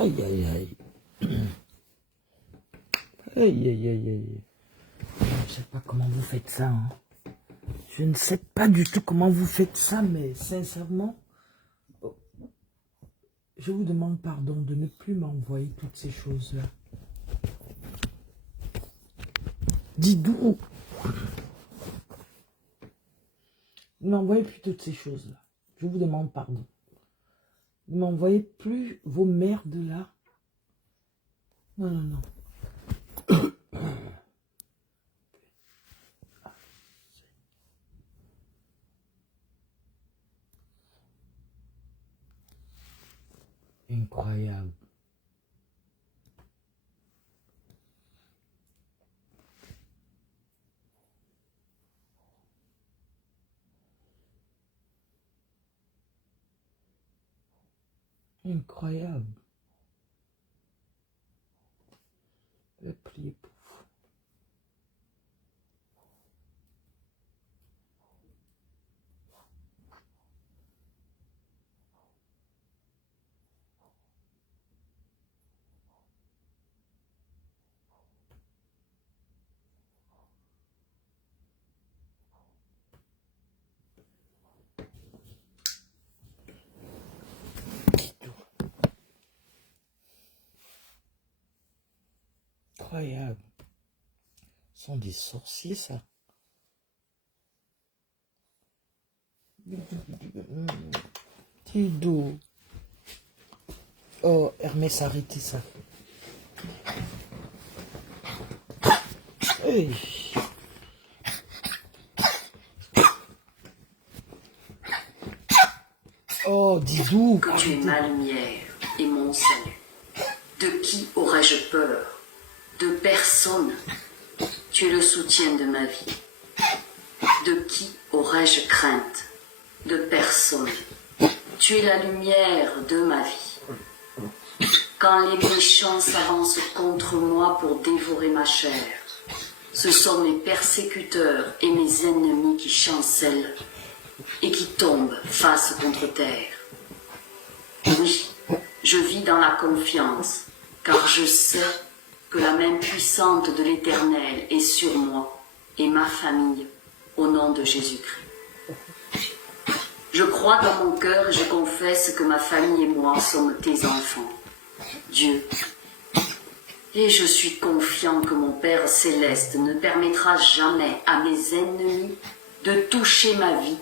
Aïe, aïe, aïe. Aïe, aïe, aïe, aïe. Je ne sais pas comment vous faites ça. Hein. Je ne sais pas du tout comment vous faites ça, mais sincèrement, je vous demande pardon de ne plus m'envoyer toutes ces choses-là. Dis-donc. Ne m'envoyez plus toutes ces choses-là. Je vous demande pardon. Ne m'envoyez plus vos merdes là. Non, non, non. Incroyable. Incroyable. Je vais prier pour vous. Incroyable. Ce sont des sorciers, ça. Tidou. Oh, Hermès, arrêtez ça. Hey. Oh, Didou. Que tu es ma lumière et mon salut. De qui aurais-je peur? De personne. Tu es le soutien de ma vie. De qui aurais-je crainte? De personne. Tu es la lumière de ma vie. Quand les méchants s'avancent contre moi pour dévorer ma chair, ce sont mes persécuteurs et mes ennemis qui chancellent et qui tombent face contre terre. Oui, je vis dans la confiance, car je sais que la main puissante de l'Éternel est sur moi et ma famille, au nom de Jésus-Christ. Je crois dans mon cœur et je confesse que ma famille et moi sommes tes enfants, Dieu. Et je suis confiant que mon Père céleste ne permettra jamais à mes ennemis de toucher ma vie,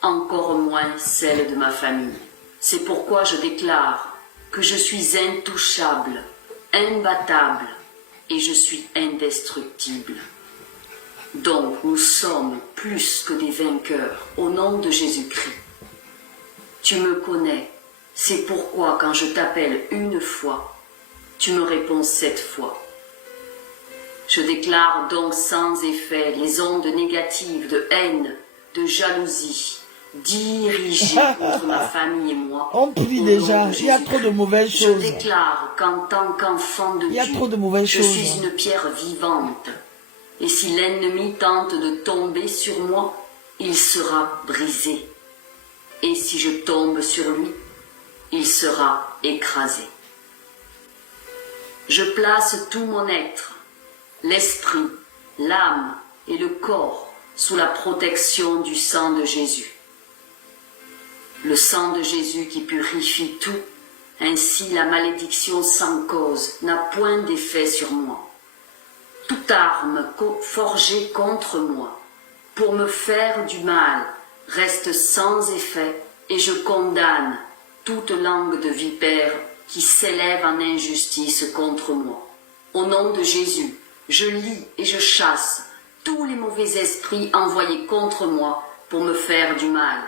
encore moins celle de ma famille. C'est pourquoi je déclare que je suis intouchable, imbattable et je suis indestructible. Donc nous sommes plus que des vainqueurs au nom de Jésus-Christ. Tu me connais, c'est pourquoi quand je t'appelle une fois, tu me réponds 7 fois. Je déclare donc sans effet les ondes négatives de haine, de jalousie, dirigées contre ma famille et moi. On prie déjà, il y a trop de mauvaises choses. Je déclare qu'en tant qu'enfant de Dieu, je suis une pierre vivante. Et si l'ennemi tente de tomber sur moi, il sera brisé. Et si je tombe sur lui, il sera écrasé. Je place tout mon être, l'esprit, l'âme et le corps sous la protection du sang de Jésus. Le sang de Jésus qui purifie tout, ainsi la malédiction sans cause n'a point d'effet sur moi. Toute arme forgée contre moi pour me faire du mal reste sans effet et je condamne toute langue de vipère qui s'élève en injustice contre moi. Au nom de Jésus, je lie et je chasse tous les mauvais esprits envoyés contre moi pour me faire du mal.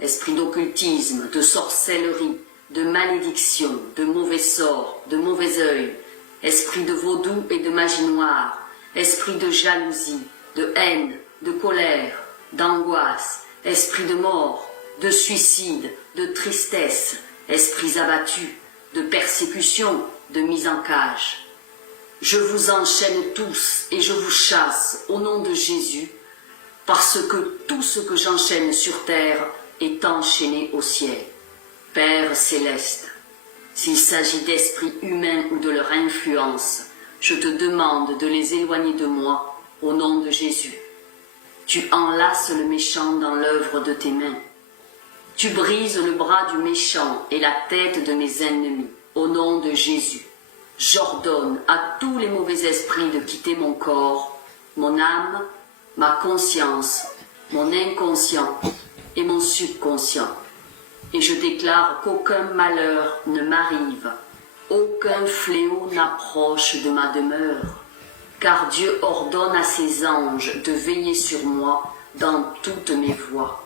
Esprit d'occultisme, de sorcellerie, de malédiction, de mauvais sorts, de mauvais œil, esprit de vaudou et de magie noire, esprit de jalousie, de haine, de colère, d'angoisse, esprit de mort, de suicide, de tristesse, esprits abattus, de persécution, de mise en cage. Je vous enchaîne tous et je vous chasse au nom de Jésus, parce que tout ce que j'enchaîne sur terre est enchaîné au ciel. Père céleste, S'il s'agit d'esprits humains ou de leur influence, je te demande de les éloigner de moi, au nom de Jésus. Tu enlaces le méchant dans l'œuvre de tes mains. Tu brises le bras du méchant et la tête de mes ennemis, au nom de Jésus. J'ordonne à tous les mauvais esprits de quitter mon corps, mon âme, ma conscience, mon inconscient et mon subconscient. Et je déclare qu'aucun malheur ne m'arrive, aucun fléau n'approche de ma demeure, car Dieu ordonne à ses anges de veiller sur moi dans toutes mes voies.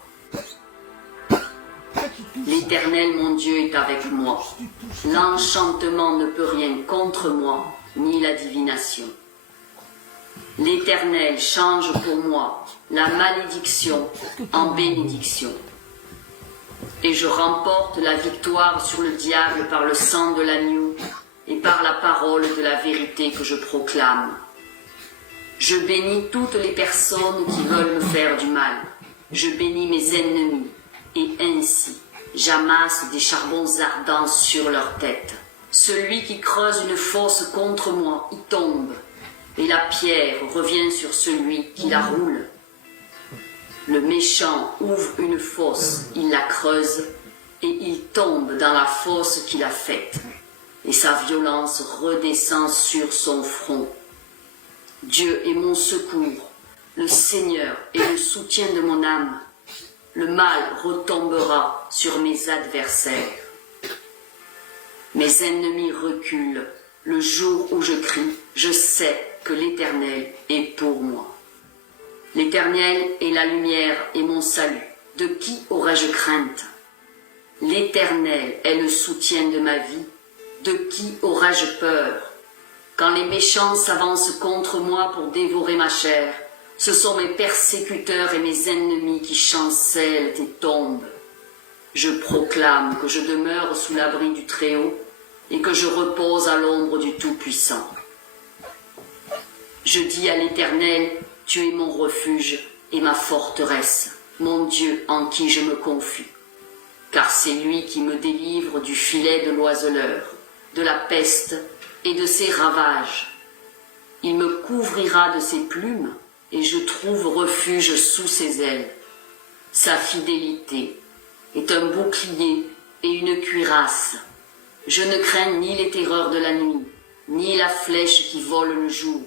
L'Éternel, mon Dieu, est avec moi. L'enchantement ne peut rien contre moi, ni la divination. L'Éternel change pour moi la malédiction en bénédiction. Et je remporte la victoire sur le diable par le sang de l'agneau et par la parole de la vérité que je proclame. Je bénis toutes les personnes qui veulent me faire du mal. Je bénis mes ennemis, et ainsi j'amasse des charbons ardents sur leur tête. Celui qui creuse une fosse contre moi y tombe, et la pierre revient sur celui qui la roule. Le méchant ouvre une fosse, il la creuse, et il tombe dans la fosse qu'il a faite, et sa violence redescend sur son front. Dieu est mon secours, le Seigneur est le soutien de mon âme. Le mal retombera sur mes adversaires. Mes ennemis reculent. Le jour où je crie, je sais que l'Éternel est pour moi. L'Éternel est la lumière et mon salut. De qui aurais-je crainte? L'Éternel est le soutien de ma vie. De qui aurais-je peur? Quand les méchants s'avancent contre moi pour dévorer ma chair, ce sont mes persécuteurs et mes ennemis qui chancellent et tombent. Je proclame que je demeure sous l'abri du Très-Haut et que je repose à l'ombre du Tout-Puissant. Je dis à l'Éternel, tu es mon refuge et ma forteresse, mon Dieu en qui je me confie. Car c'est lui qui me délivre du filet de l'oiseleur, de la peste et de ses ravages. Il me couvrira de ses plumes, et je trouve refuge sous ses ailes. Sa fidélité est un bouclier et une cuirasse. Je ne crains ni les terreurs de la nuit, ni la flèche qui vole le jour,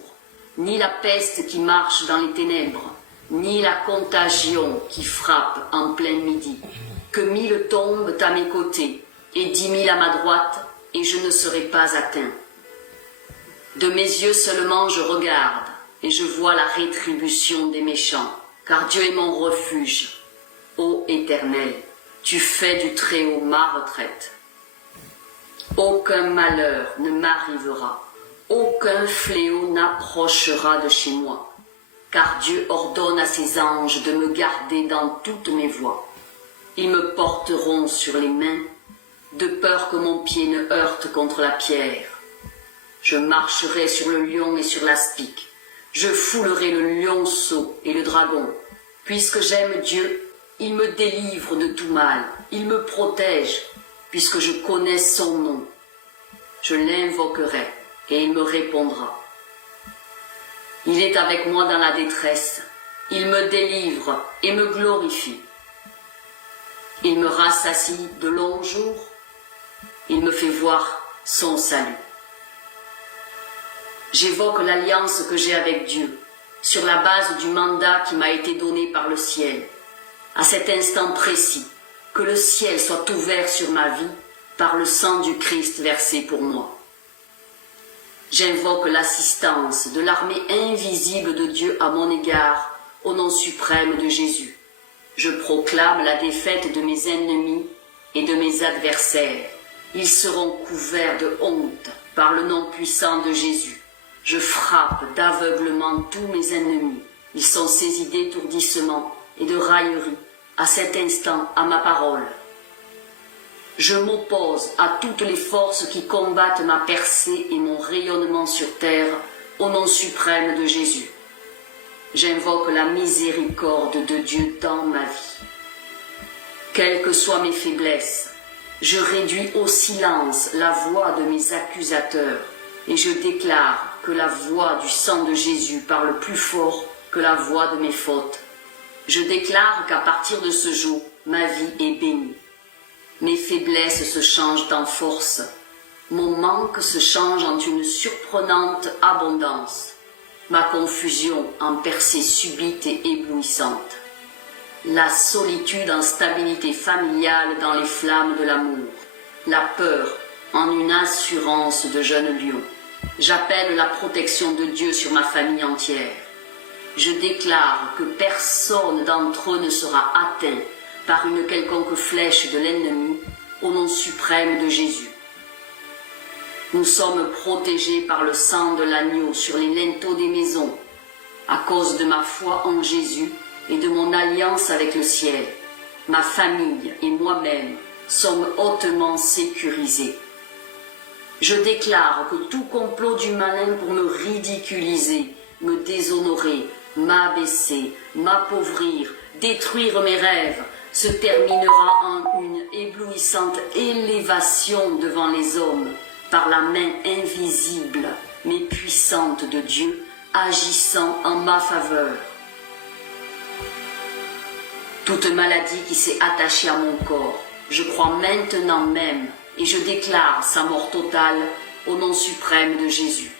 ni la peste qui marche dans les ténèbres, ni la contagion qui frappe en plein midi. Que 1000 tombent à mes côtés, et 10 000 à ma droite, et je ne serai pas atteint. De mes yeux seulement je regarde, et je vois la rétribution des méchants, car Dieu est mon refuge. Ô Éternel, tu fais du Très-Haut ma retraite. Aucun malheur ne m'arrivera, aucun fléau n'approchera de chez moi, car Dieu ordonne à ses anges de me garder dans toutes mes voies. Ils me porteront sur les mains, de peur que mon pied ne heurte contre la pierre. Je marcherai sur le lion et sur l'aspic. Je foulerai le lionceau et le dragon. Puisque j'aime Dieu, il me délivre de tout mal. Il me protège, puisque je connais son nom. Je l'invoquerai et il me répondra. Il est avec moi dans la détresse. Il me délivre et me glorifie. Il me rassasie de longs jours. Il me fait voir son salut. J'évoque l'alliance que j'ai avec Dieu, sur la base du mandat qui m'a été donné par le ciel. À cet instant précis, que le ciel soit ouvert sur ma vie par le sang du Christ versé pour moi. J'invoque l'assistance de l'armée invisible de Dieu à mon égard, au nom suprême de Jésus. Je proclame la défaite de mes ennemis et de mes adversaires. Ils seront couverts de honte par le nom puissant de Jésus. Je frappe d'aveuglement tous mes ennemis. Ils sont saisis d'étourdissement et de raillerie à cet instant à ma parole. Je m'oppose à toutes les forces qui combattent ma percée et mon rayonnement sur terre au nom suprême de Jésus. J'invoque la miséricorde de Dieu dans ma vie. Quelles que soient mes faiblesses, Je réduis au silence la voix de mes accusateurs et je déclare que la voix du sang de Jésus parle plus fort que la voix de mes fautes. Je déclare qu'à partir de ce jour, ma vie est bénie. Mes faiblesses se changent en force. Mon manque se change en une surprenante abondance. Ma confusion en percée subite et éblouissante. La solitude en stabilité familiale dans les flammes de l'amour. La peur en une assurance de jeune lion. J'appelle la protection de Dieu sur ma famille entière. Je déclare que personne d'entre eux ne sera atteint par une quelconque flèche de l'ennemi au nom suprême de Jésus. Nous sommes protégés par le sang de l'agneau sur les linteaux des maisons, à cause de ma foi en Jésus et de mon alliance avec le ciel. Ma famille et moi-même sommes hautement sécurisés. Je déclare que tout complot du malin pour me ridiculiser, me déshonorer, m'abaisser, m'appauvrir, détruire mes rêves, se terminera en une éblouissante élévation devant les hommes, par la main invisible mais puissante de Dieu, agissant en ma faveur. Toute maladie qui s'est attachée à mon corps, je crois maintenant même et je déclare sa mort totale au nom suprême de Jésus.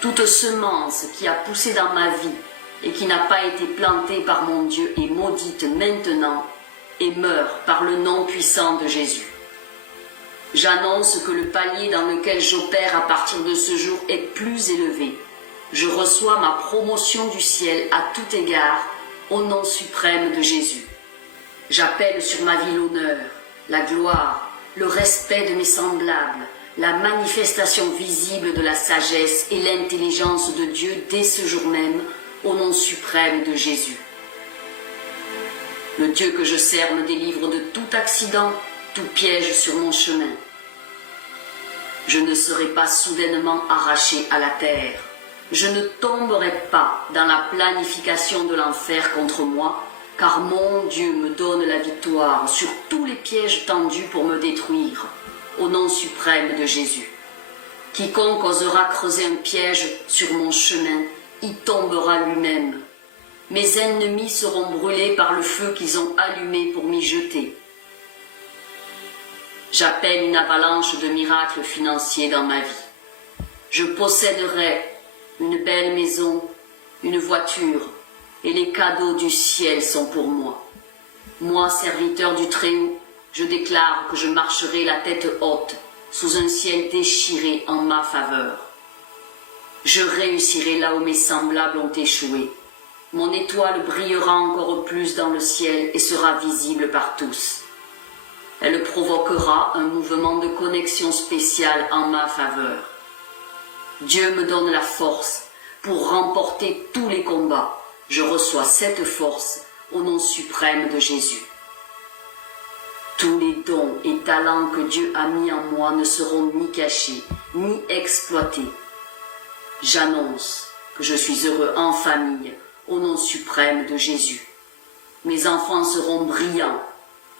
Toute semence qui a poussé dans ma vie et qui n'a pas été plantée par mon Dieu est maudite maintenant et meurt par le nom puissant de Jésus. J'annonce que le palier dans lequel j'opère à partir de ce jour est plus élevé. Je reçois ma promotion du ciel à tout égard au nom suprême de Jésus. J'appelle sur ma vie l'honneur, la gloire, le respect de mes semblables, la manifestation visible de la sagesse et l'intelligence de Dieu dès ce jour même au nom suprême de Jésus. Le Dieu que je sers me délivre de tout accident, tout piège sur mon chemin. Je ne serai pas soudainement arraché à la terre. Je ne tomberai pas dans la planification de l'enfer contre moi, car mon Dieu me donne la victoire sur tous les pièges tendus pour me détruire, au nom suprême de Jésus. Quiconque osera creuser un piège sur mon chemin, y tombera lui-même. Mes ennemis seront brûlés par le feu qu'ils ont allumé pour m'y jeter. J'appelle une avalanche de miracles financiers dans ma vie. Je posséderai une belle maison, une voiture, et les cadeaux du ciel sont pour moi. Moi, serviteur du Très-Haut, je déclare que je marcherai la tête haute, sous un ciel déchiré en ma faveur. Je réussirai là où mes semblables ont échoué. Mon étoile brillera encore plus dans le ciel et sera visible par tous. Elle provoquera un mouvement de connexion spécial en ma faveur. Dieu me donne la force pour remporter tous les combats. Je reçois cette force au nom suprême de Jésus. Tous les dons et talents que Dieu a mis en moi ne seront ni cachés, ni exploités. J'annonce que je suis heureux en famille au nom suprême de Jésus. Mes enfants seront brillants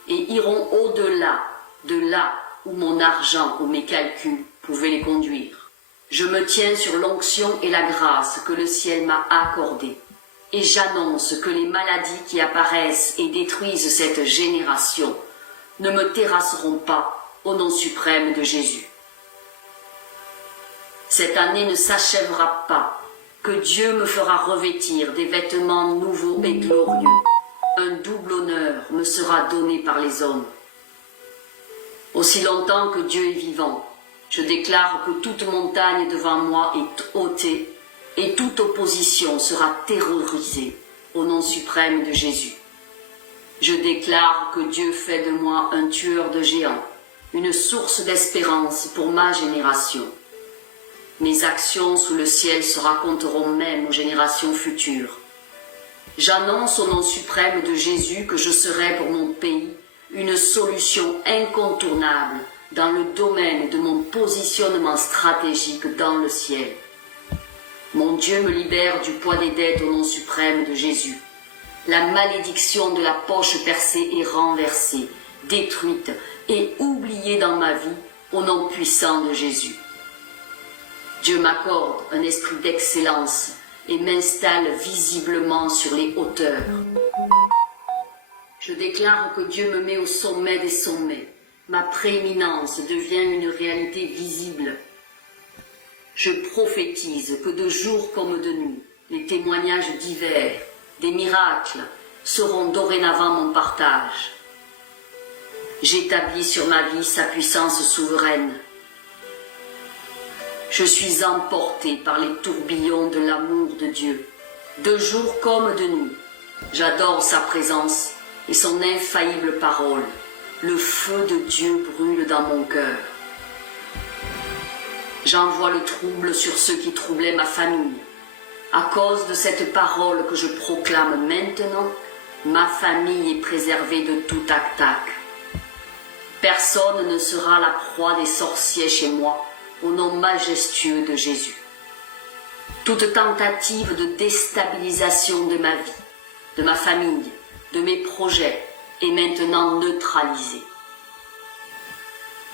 et iront au-delà de là où mon argent ou mes calculs pouvaient les conduire. Je me tiens sur l'onction et la grâce que le ciel m'a accordée, et j'annonce que les maladies qui apparaissent et détruisent cette génération ne me terrasseront pas au nom suprême de Jésus. Cette année ne s'achèvera pas que Dieu me fera revêtir des vêtements nouveaux et glorieux. Un double honneur me sera donné par les hommes. Aussi longtemps que Dieu est vivant, je déclare que toute montagne devant moi est ôtée et toute opposition sera terrorisée au nom suprême de Jésus. Je déclare que Dieu fait de moi un tueur de géants, une source d'espérance pour ma génération. Mes actions sous le ciel se raconteront même aux générations futures. J'annonce au nom suprême de Jésus que je serai pour mon pays une solution incontournable dans le domaine de mon positionnement stratégique dans le ciel. Mon Dieu me libère du poids des dettes au nom suprême de Jésus. La malédiction de la poche percée est renversée, détruite, et oublié dans ma vie au nom puissant de Jésus. Dieu m'accorde un esprit d'excellence et m'installe visiblement sur les hauteurs. Je déclare que Dieu me met au sommet des sommets. Ma prééminence devient une réalité visible. Je prophétise que de jour comme de nuit, les témoignages divers, des miracles, seront dorénavant mon partage. J'établis sur ma vie sa puissance souveraine. Je suis emporté par les tourbillons de l'amour de Dieu, de jour comme de nuit. J'adore sa présence et son infaillible parole. Le feu de Dieu brûle dans mon cœur. J'envoie le trouble sur ceux qui troublaient ma famille. À cause de cette parole que je proclame maintenant, ma famille est préservée de tout attaque. Personne ne sera la proie des sorciers chez moi, au nom majestueux de Jésus. Toute tentative de déstabilisation de ma vie, de ma famille, de mes projets est maintenant neutralisée.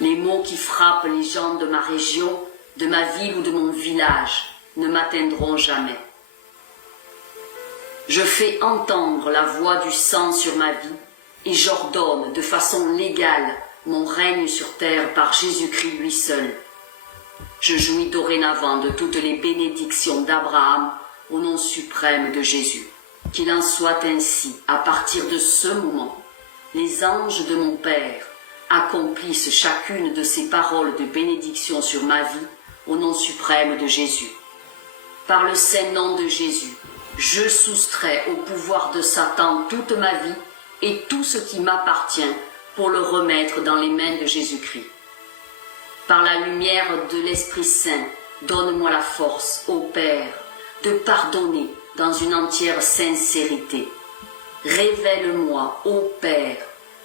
Les maux qui frappent les gens de ma région, de ma ville ou de mon village ne m'atteindront jamais. Je fais entendre la voix du sang sur ma vie et j'ordonne de façon légale mon règne sur terre par Jésus-Christ lui seul. Je jouis dorénavant de toutes les bénédictions d'Abraham au nom suprême de Jésus. Qu'il en soit ainsi à partir de ce moment. Les anges de mon Père accomplissent chacune de ces paroles de bénédiction sur ma vie au nom suprême de Jésus. Par le saint nom de Jésus, je soustrais au pouvoir de Satan toute ma vie et tout ce qui m'appartient pour le remettre dans les mains de Jésus-Christ. Par la lumière de l'Esprit Saint, donne-moi la force, ô Père, de pardonner dans une entière sincérité. Révèle-moi, ô Père,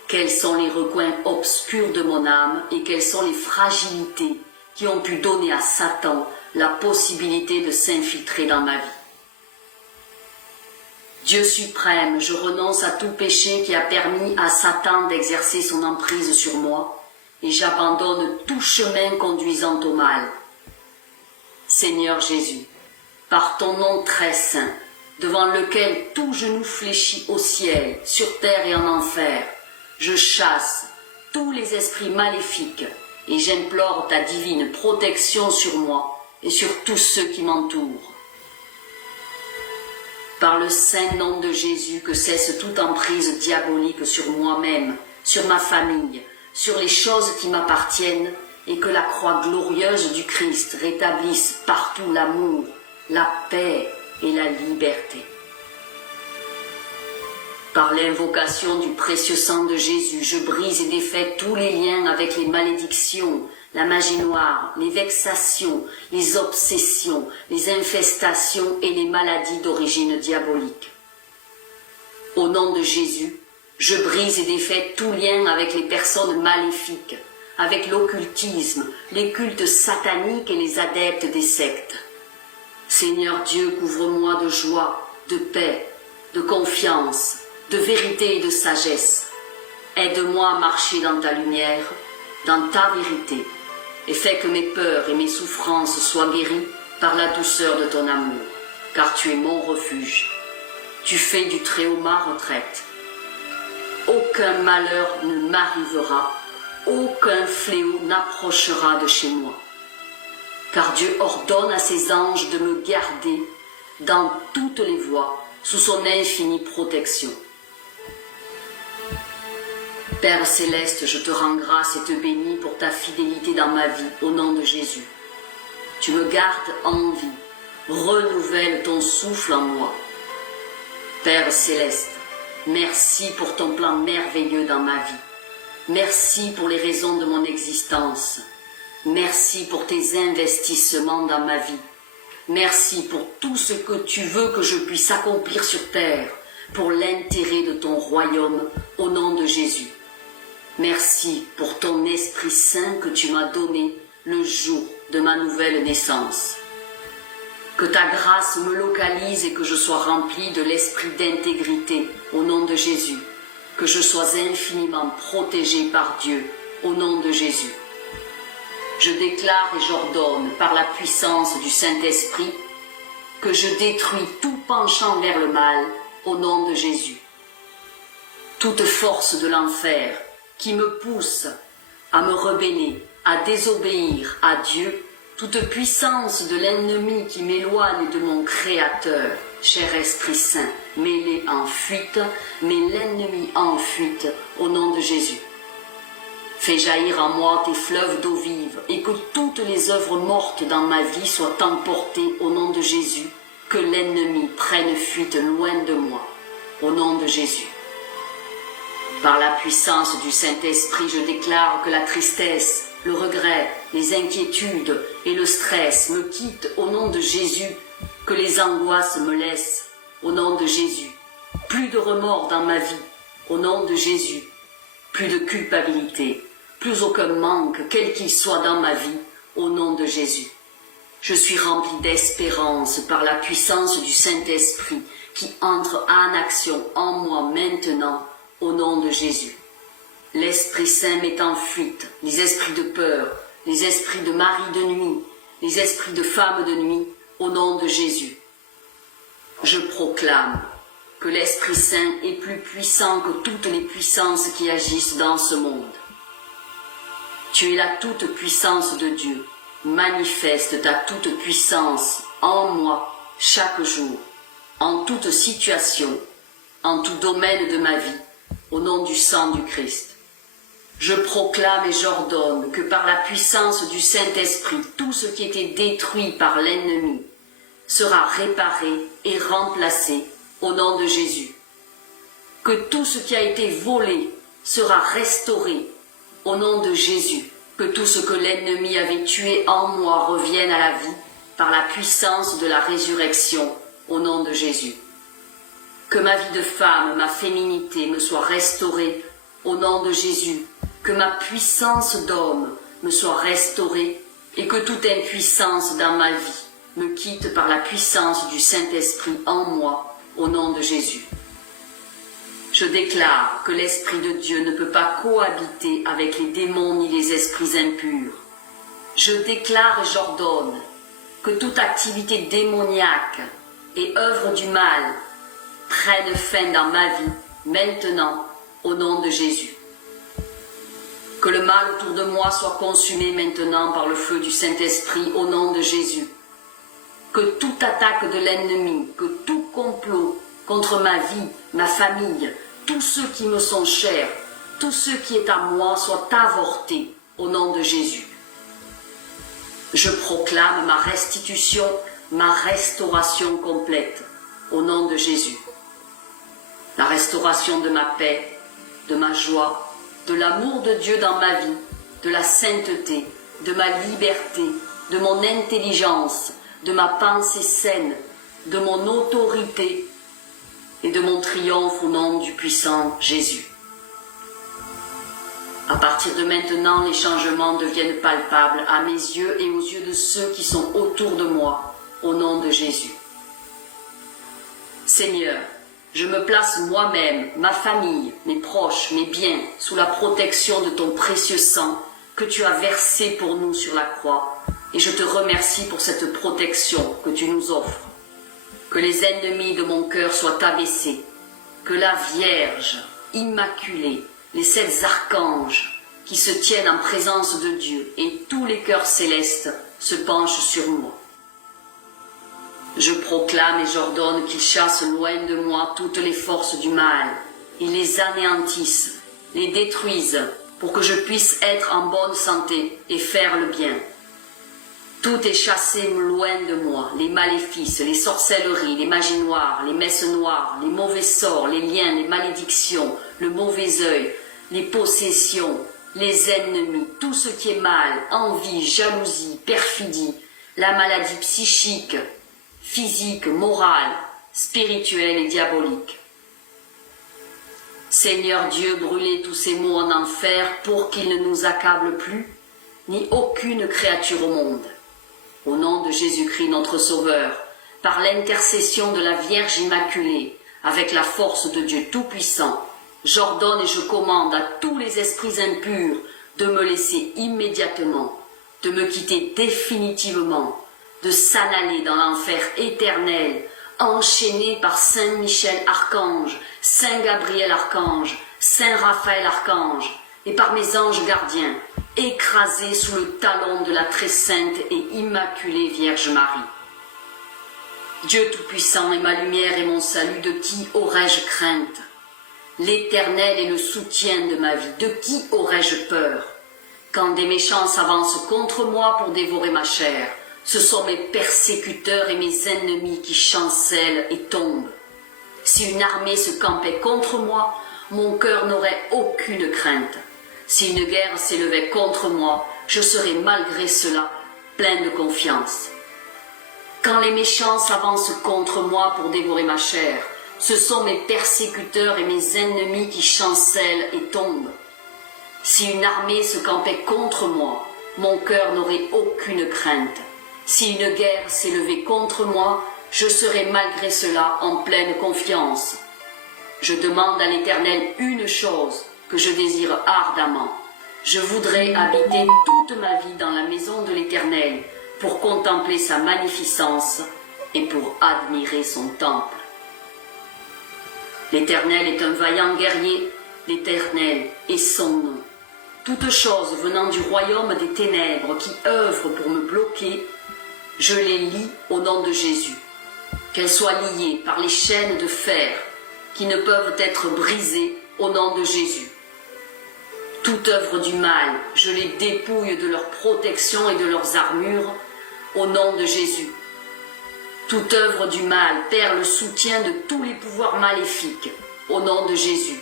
quels sont les recoins obscurs de mon âme et quelles sont les fragilités qui ont pu donner à Satan la possibilité de s'infiltrer dans ma vie. Dieu suprême, je renonce à tout péché qui a permis à Satan d'exercer son emprise sur moi et j'abandonne tout chemin conduisant au mal. Seigneur Jésus, par ton nom très saint, devant lequel tout genou fléchit au ciel, sur terre et en enfer, je chasse tous les esprits maléfiques et j'implore ta divine protection sur moi et sur tous ceux qui m'entourent. Par le saint nom de Jésus, que cesse toute emprise diabolique sur moi-même, sur ma famille, sur les choses qui m'appartiennent, et que la croix glorieuse du Christ rétablisse partout l'amour, la paix et la liberté. Par l'invocation du précieux sang de Jésus, je brise et défais tous les liens avec les malédictions, la magie noire, les vexations, les obsessions, les infestations et les maladies d'origine diabolique. Au nom de Jésus, je brise et défais tout lien avec les personnes maléfiques, avec l'occultisme, les cultes sataniques et les adeptes des sectes. Seigneur Dieu, couvre-moi de joie, de paix, de confiance, de vérité et de sagesse. Aide-moi à marcher dans ta lumière, dans ta vérité, et fais que mes peurs et mes souffrances soient guéries par la douceur de ton amour, car tu es mon refuge. Tu fais du Très-Haut ma retraite. Aucun malheur ne m'arrivera, aucun fléau n'approchera de chez moi. Car Dieu ordonne à ses anges de me garder dans toutes les voies, sous son infinie protection. Père céleste, je te rends grâce et te bénis pour ta fidélité dans ma vie, au nom de Jésus. Tu me gardes en vie, renouvelle ton souffle en moi. Père céleste, merci pour ton plan merveilleux dans ma vie. Merci pour les raisons de mon existence. Merci pour tes investissements dans ma vie. Merci pour tout ce que tu veux que je puisse accomplir sur terre, pour l'intérêt de ton royaume, au nom de Jésus. Merci pour ton Esprit Saint que tu m'as donné le jour de ma nouvelle naissance. Que ta grâce me localise et que je sois rempli de l'esprit d'intégrité au nom de Jésus. Que je sois infiniment protégé par Dieu au nom de Jésus. Je déclare et j'ordonne par la puissance du Saint-Esprit que je détruis tout penchant vers le mal au nom de Jésus. Toute force de l'enfer qui me pousse à me rebeller, à désobéir à Dieu, toute puissance de l'ennemi qui m'éloigne de mon Créateur, cher Esprit Saint, mets-les en fuite, mets l'ennemi en fuite au nom de Jésus. Fais jaillir en moi tes fleuves d'eau vive et que toutes les œuvres mortes dans ma vie soient emportées au nom de Jésus, que l'ennemi prenne fuite loin de moi, au nom de Jésus. Par la puissance du Saint-Esprit, je déclare que la tristesse, le regret, les inquiétudes et le stress me quittent au nom de Jésus, que les angoisses me laissent au nom de Jésus. Plus de remords dans ma vie au nom de Jésus. Plus de culpabilité, plus aucun manque, quel qu'il soit dans ma vie, au nom de Jésus. Je suis rempli d'espérance par la puissance du Saint-Esprit qui entre en action en moi maintenant, au nom de Jésus. L'Esprit Saint met en fuite les esprits de peur, les esprits de mari de nuit, les esprits de femme de nuit, au nom de Jésus. Je proclame que l'Esprit Saint est plus puissant que toutes les puissances qui agissent dans ce monde. Tu es la toute puissance de Dieu. Manifeste ta toute puissance en moi chaque jour, en toute situation, en tout domaine de ma vie, au nom du sang du Christ. Je proclame et j'ordonne que par la puissance du Saint-Esprit, tout ce qui était détruit par l'ennemi sera réparé et remplacé au nom de Jésus. Que tout ce qui a été volé sera restauré au nom de Jésus. Que tout ce que l'ennemi avait tué en moi revienne à la vie par la puissance de la résurrection au nom de Jésus. Que ma vie de femme, ma féminité me soit restaurée au nom de Jésus. Que ma puissance d'homme me soit restaurée et que toute impuissance dans ma vie me quitte par la puissance du Saint-Esprit en moi au nom de Jésus. Je déclare que l'Esprit de Dieu ne peut pas cohabiter avec les démons ni les esprits impurs. Je déclare et j'ordonne que toute activité démoniaque et œuvre du mal prenne fin dans ma vie maintenant au nom de Jésus. Que le mal autour de moi soit consumé maintenant par le feu du Saint-Esprit au nom de Jésus. Que toute attaque de l'ennemi, que tout complot contre ma vie, ma famille, tous ceux qui me sont chers, tout ce qui est à moi soit avorté au nom de Jésus. Je proclame ma restitution, ma restauration complète au nom de Jésus. La restauration de ma paix, de ma joie, de l'amour de Dieu dans ma vie, de la sainteté, de ma liberté, de mon intelligence, de ma pensée saine, de mon autorité et de mon triomphe au nom du puissant Jésus. À partir de maintenant, les changements deviennent palpables à mes yeux et aux yeux de ceux qui sont autour de moi, au nom de Jésus. Seigneur, je me place moi-même, ma famille, mes proches, mes biens, sous la protection de ton précieux sang que tu as versé pour nous sur la croix, et je te remercie pour cette protection que tu nous offres. Que les ennemis de mon cœur soient abaissés, que la Vierge immaculée, les 7 archanges qui se tiennent en présence de Dieu et tous les cœurs célestes se penchent sur moi. Je proclame et j'ordonne qu'ils chassent loin de moi toutes les forces du mal, ils les anéantissent, les détruisent pour que je puisse être en bonne santé et faire le bien. Tout est chassé loin de moi, les maléfices, les sorcelleries, les magies noires, les messes noires, les mauvais sorts, les liens, les malédictions, le mauvais œil, les possessions, les ennemis, tout ce qui est mal, envie, jalousie, perfidie, la maladie psychique, physique, morale, spirituelle et diabolique. Seigneur Dieu, brûlez tous ces maux en enfer pour qu'ils ne nous accablent plus, ni aucune créature au monde. Au nom de Jésus-Christ, notre Sauveur, par l'intercession de la Vierge Immaculée, avec la force de Dieu Tout-Puissant, j'ordonne et je commande à tous les esprits impurs de me laisser immédiatement, de me quitter définitivement, de s'en aller dans l'enfer éternel, enchaîné par Saint Michel Archange, Saint Gabriel Archange, Saint Raphaël Archange, et par mes anges gardiens, écrasé sous le talon de la très sainte et immaculée Vierge Marie. Dieu Tout-Puissant est ma lumière et mon salut, de qui aurais-je crainte? L'Éternel est le soutien de ma vie, de qui aurais-je peur? Quand des méchants s'avancent contre moi pour dévorer ma chair, ce sont mes persécuteurs et mes ennemis qui chancellent et tombent. Si une armée se campait contre moi, mon cœur n'aurait aucune crainte. Si une guerre s'élevait contre moi, je serais malgré cela plein de confiance. Quand les méchants s'avancent contre moi pour dévorer ma chair, ce sont mes persécuteurs et mes ennemis qui chancellent et tombent. Si une armée se campait contre moi, mon cœur n'aurait aucune crainte. Si une guerre s'élevait contre moi, je serais malgré cela en pleine confiance. Je demande à l'Éternel une chose que je désire ardemment. Je voudrais habiter toute ma vie dans la maison de l'Éternel pour contempler sa magnificence et pour admirer son temple. L'Éternel est un vaillant guerrier, l'Éternel est son nom. Toute chose venant du royaume des ténèbres qui œuvrent pour me bloquer, je les lie au nom de Jésus. Qu'elles soient liées par les chaînes de fer qui ne peuvent être brisées au nom de Jésus. Toute œuvre du mal, je les dépouille de leur protection et de leurs armures au nom de Jésus. Toute œuvre du mal perd le soutien de tous les pouvoirs maléfiques au nom de Jésus.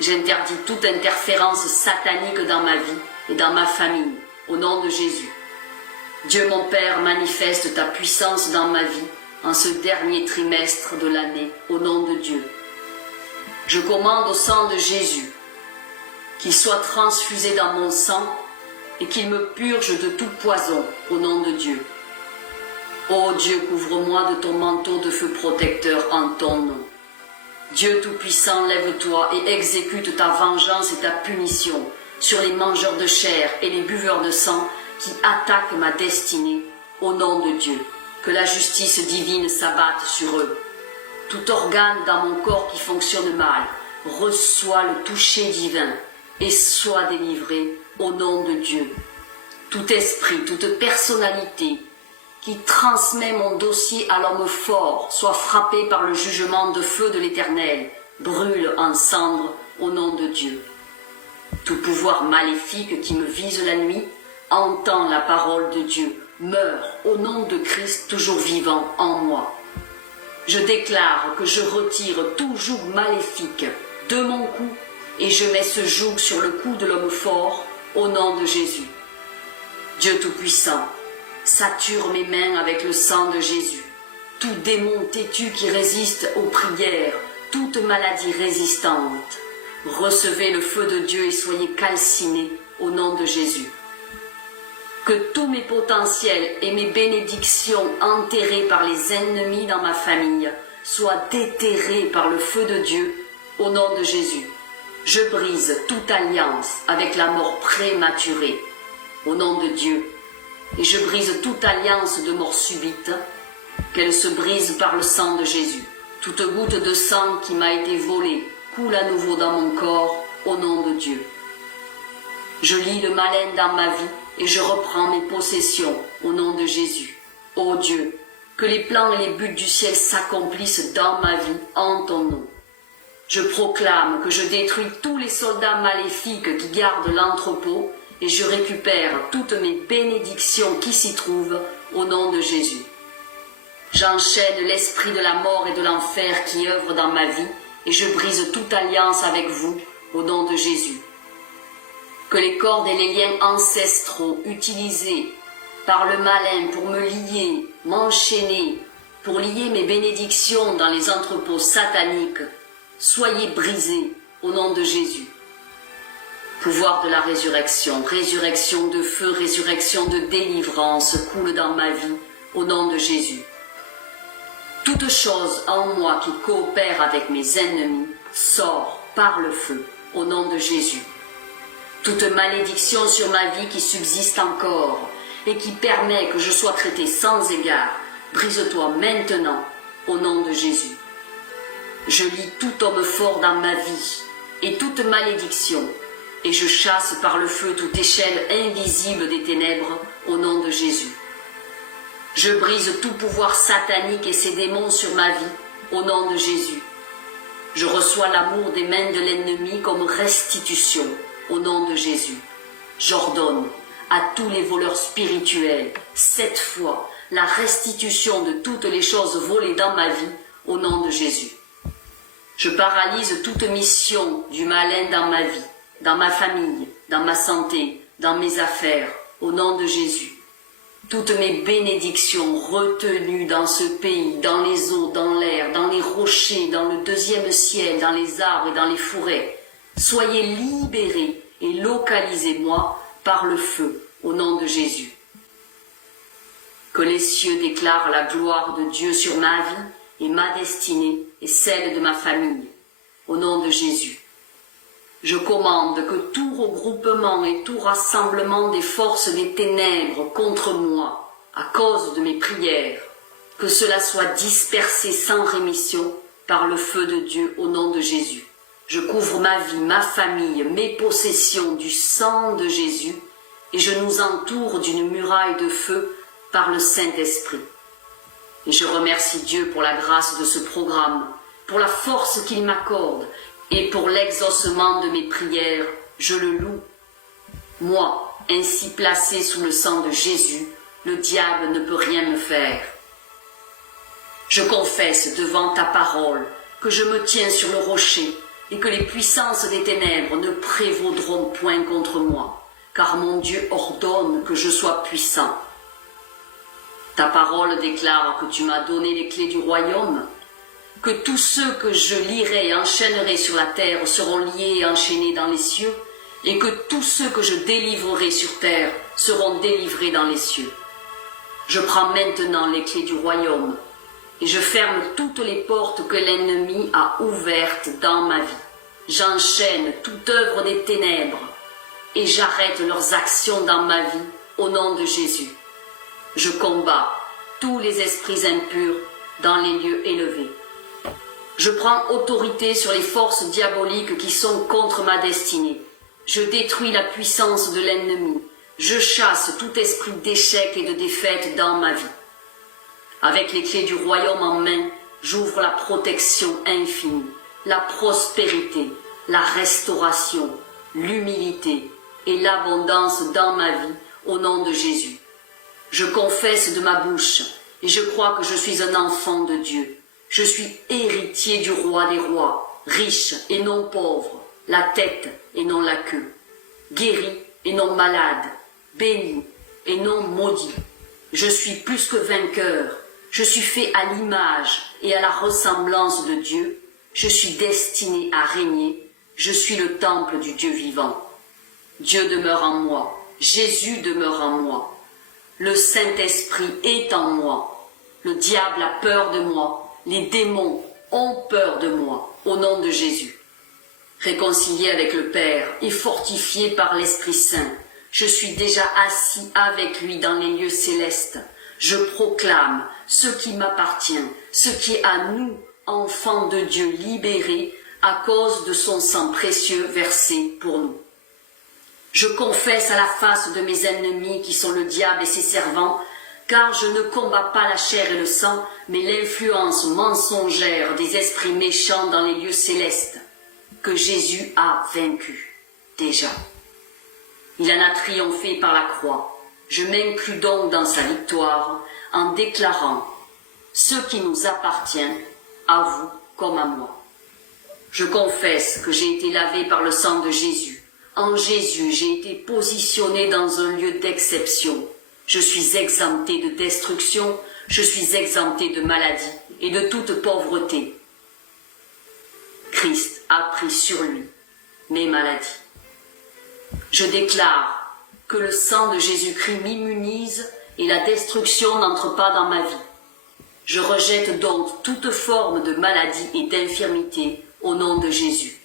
J'interdis toute interférence satanique dans ma vie et dans ma famille au nom de Jésus. Dieu mon Père, manifeste ta puissance dans ma vie en ce dernier trimestre de l'année au nom de Dieu. Je commande au sang de Jésus qu'il soit transfusé dans mon sang et qu'il me purge de tout poison au nom de Dieu. Ô Dieu, couvre-moi de ton manteau de feu protecteur en ton nom. Dieu Tout-Puissant, lève-toi et exécute ta vengeance et ta punition sur les mangeurs de chair et les buveurs de sang qui attaquent ma destinée au nom de Dieu. Que la justice divine s'abatte sur eux. Tout organe dans mon corps qui fonctionne mal reçoit le toucher divin et soit délivré au nom de Dieu. Tout esprit, toute personnalité qui transmet mon dossier à l'homme fort soit frappé par le jugement de feu de l'Éternel, brûle en cendres au nom de Dieu. Tout pouvoir maléfique qui me vise la nuit entend la parole de Dieu, meurt au nom de Christ toujours vivant en moi. Je déclare que je retire tout joug maléfique de mon cou et je mets ce joug sur le cou de l'homme fort au nom de Jésus. Dieu Tout-Puissant, sature mes mains avec le sang de Jésus. Tout démon têtu qui résiste aux prières, toute maladie résistante, recevez le feu de Dieu et soyez calcinés au nom de Jésus. Que tous mes potentiels et mes bénédictions enterrés par les ennemis dans ma famille soient déterrés par le feu de Dieu au nom de Jésus. Je brise toute alliance avec la mort prématurée au nom de Dieu. Et je brise toute alliance de mort subite, qu'elle se brise par le sang de Jésus. Toute goutte de sang qui m'a été volée coule à nouveau dans mon corps au nom de Dieu. Je lis le malin dans ma vie et je reprends mes possessions au nom de Jésus. Ô Dieu, que les plans et les buts du ciel s'accomplissent dans ma vie en ton nom. Je proclame que je détruis tous les soldats maléfiques qui gardent l'entrepôt et je récupère toutes mes bénédictions qui s'y trouvent au nom de Jésus. J'enchaîne l'esprit de la mort et de l'enfer qui œuvre dans ma vie et je brise toute alliance avec vous au nom de Jésus. Que les cordes et les liens ancestraux utilisés par le malin pour me lier, m'enchaîner, pour lier mes bénédictions dans les entrepôts sataniques, soyez brisés au nom de Jésus. Pouvoir de la résurrection, résurrection de feu, résurrection de délivrance coule dans ma vie au nom de Jésus. Toute chose en moi qui coopère avec mes ennemis sort par le feu au nom de Jésus. toute malédiction sur ma vie qui subsiste encore et qui permet que je sois traité sans égard, brise-toi maintenant au nom de Jésus. Je lie tout homme fort dans ma vie et toute malédiction, et je chasse par le feu toute échelle invisible des ténèbres au nom de Jésus. Je brise tout pouvoir satanique et ses démons sur ma vie au nom de Jésus. Je reçois l'amour des mains de l'ennemi comme restitution au nom de Jésus. J'ordonne à tous les voleurs spirituels 7 fois la restitution de toutes les choses volées dans ma vie au nom de Jésus. Je paralyse toute mission du malin dans ma vie, dans ma famille, dans ma santé, dans mes affaires, au nom de Jésus. Toutes mes bénédictions retenues dans ce pays, dans les eaux, dans l'air, dans les rochers, dans le deuxième ciel, dans les arbres et dans les forêts, soyez libérés et localisez-moi par le feu, au nom de Jésus. Que les cieux déclarent la gloire de Dieu sur ma vie et ma destinée et celle de ma famille, au nom de Jésus. Je commande que tout regroupement et tout rassemblement des forces des ténèbres contre moi, à cause de mes prières, que cela soit dispersé sans rémission par le feu de Dieu au nom de Jésus. Je couvre ma vie, ma famille, mes possessions du sang de Jésus et je nous entoure d'une muraille de feu par le Saint-Esprit. Et je remercie Dieu pour la grâce de ce programme, pour la force qu'il m'accorde et pour l'exaucement de mes prières, je le loue. Moi, ainsi placé sous le sang de Jésus, le diable ne peut rien me faire. Je confesse devant ta parole que je me tiens sur le rocher et que les puissances des ténèbres ne prévaudront point contre moi, car mon Dieu ordonne que je sois puissant. Ta parole déclare que tu m'as donné les clés du royaume, que tous ceux que je lierai et enchaînerai sur la terre seront liés et enchaînés dans les cieux, et que tous ceux que je délivrerai sur terre seront délivrés dans les cieux. Je prends maintenant les clés du royaume, et je ferme toutes les portes que l'ennemi a ouvertes dans ma vie. J'enchaîne toute œuvre des ténèbres, et j'arrête leurs actions dans ma vie au nom de Jésus. Je combats tous les esprits impurs dans les lieux élevés. Je prends autorité sur les forces diaboliques qui sont contre ma destinée. Je détruis la puissance de l'ennemi. Je chasse tout esprit d'échec et de défaite dans ma vie. Avec les clés du royaume en main, j'ouvre la protection infinie, la prospérité, la restauration, l'humilité et l'abondance dans ma vie au nom de Jésus. Je confesse de ma bouche et je crois que je suis un enfant de Dieu. Je suis héritier du roi des rois, riche et non pauvre, la tête et non la queue, guéri et non malade, béni et non maudit. Je suis plus que vainqueur, je suis fait à l'image et à la ressemblance de Dieu, je suis destiné à régner, je suis le temple du Dieu vivant. Dieu demeure en moi, Jésus demeure en moi, le Saint-Esprit est en moi, le diable a peur de moi, les démons ont peur de moi, au nom de Jésus. Réconcilié avec le Père et fortifié par l'Esprit Saint, je suis déjà assis avec lui dans les lieux célestes. Je proclame ce qui m'appartient, ce qui est à nous, enfants de Dieu libérés, à cause de son sang précieux versé pour nous. Je confesse à la face de mes ennemis qui sont le diable et ses servants, car je ne combats pas la chair et le sang, mais l'influence mensongère des esprits méchants dans les lieux célestes, que Jésus a vaincu déjà. Il en a triomphé par la croix. Je m'inclus donc dans sa victoire en déclarant ce qui nous appartient, à vous comme à moi. Je confesse que j'ai été lavé par le sang de Jésus. En Jésus, j'ai été positionné dans un lieu d'exception. Je suis exempté de destruction, je suis exempté de maladie et de toute pauvreté. Christ a pris sur lui mes maladies. Je déclare que le sang de Jésus-Christ m'immunise et la destruction n'entre pas dans ma vie. Je rejette donc toute forme de maladie et d'infirmité au nom de Jésus.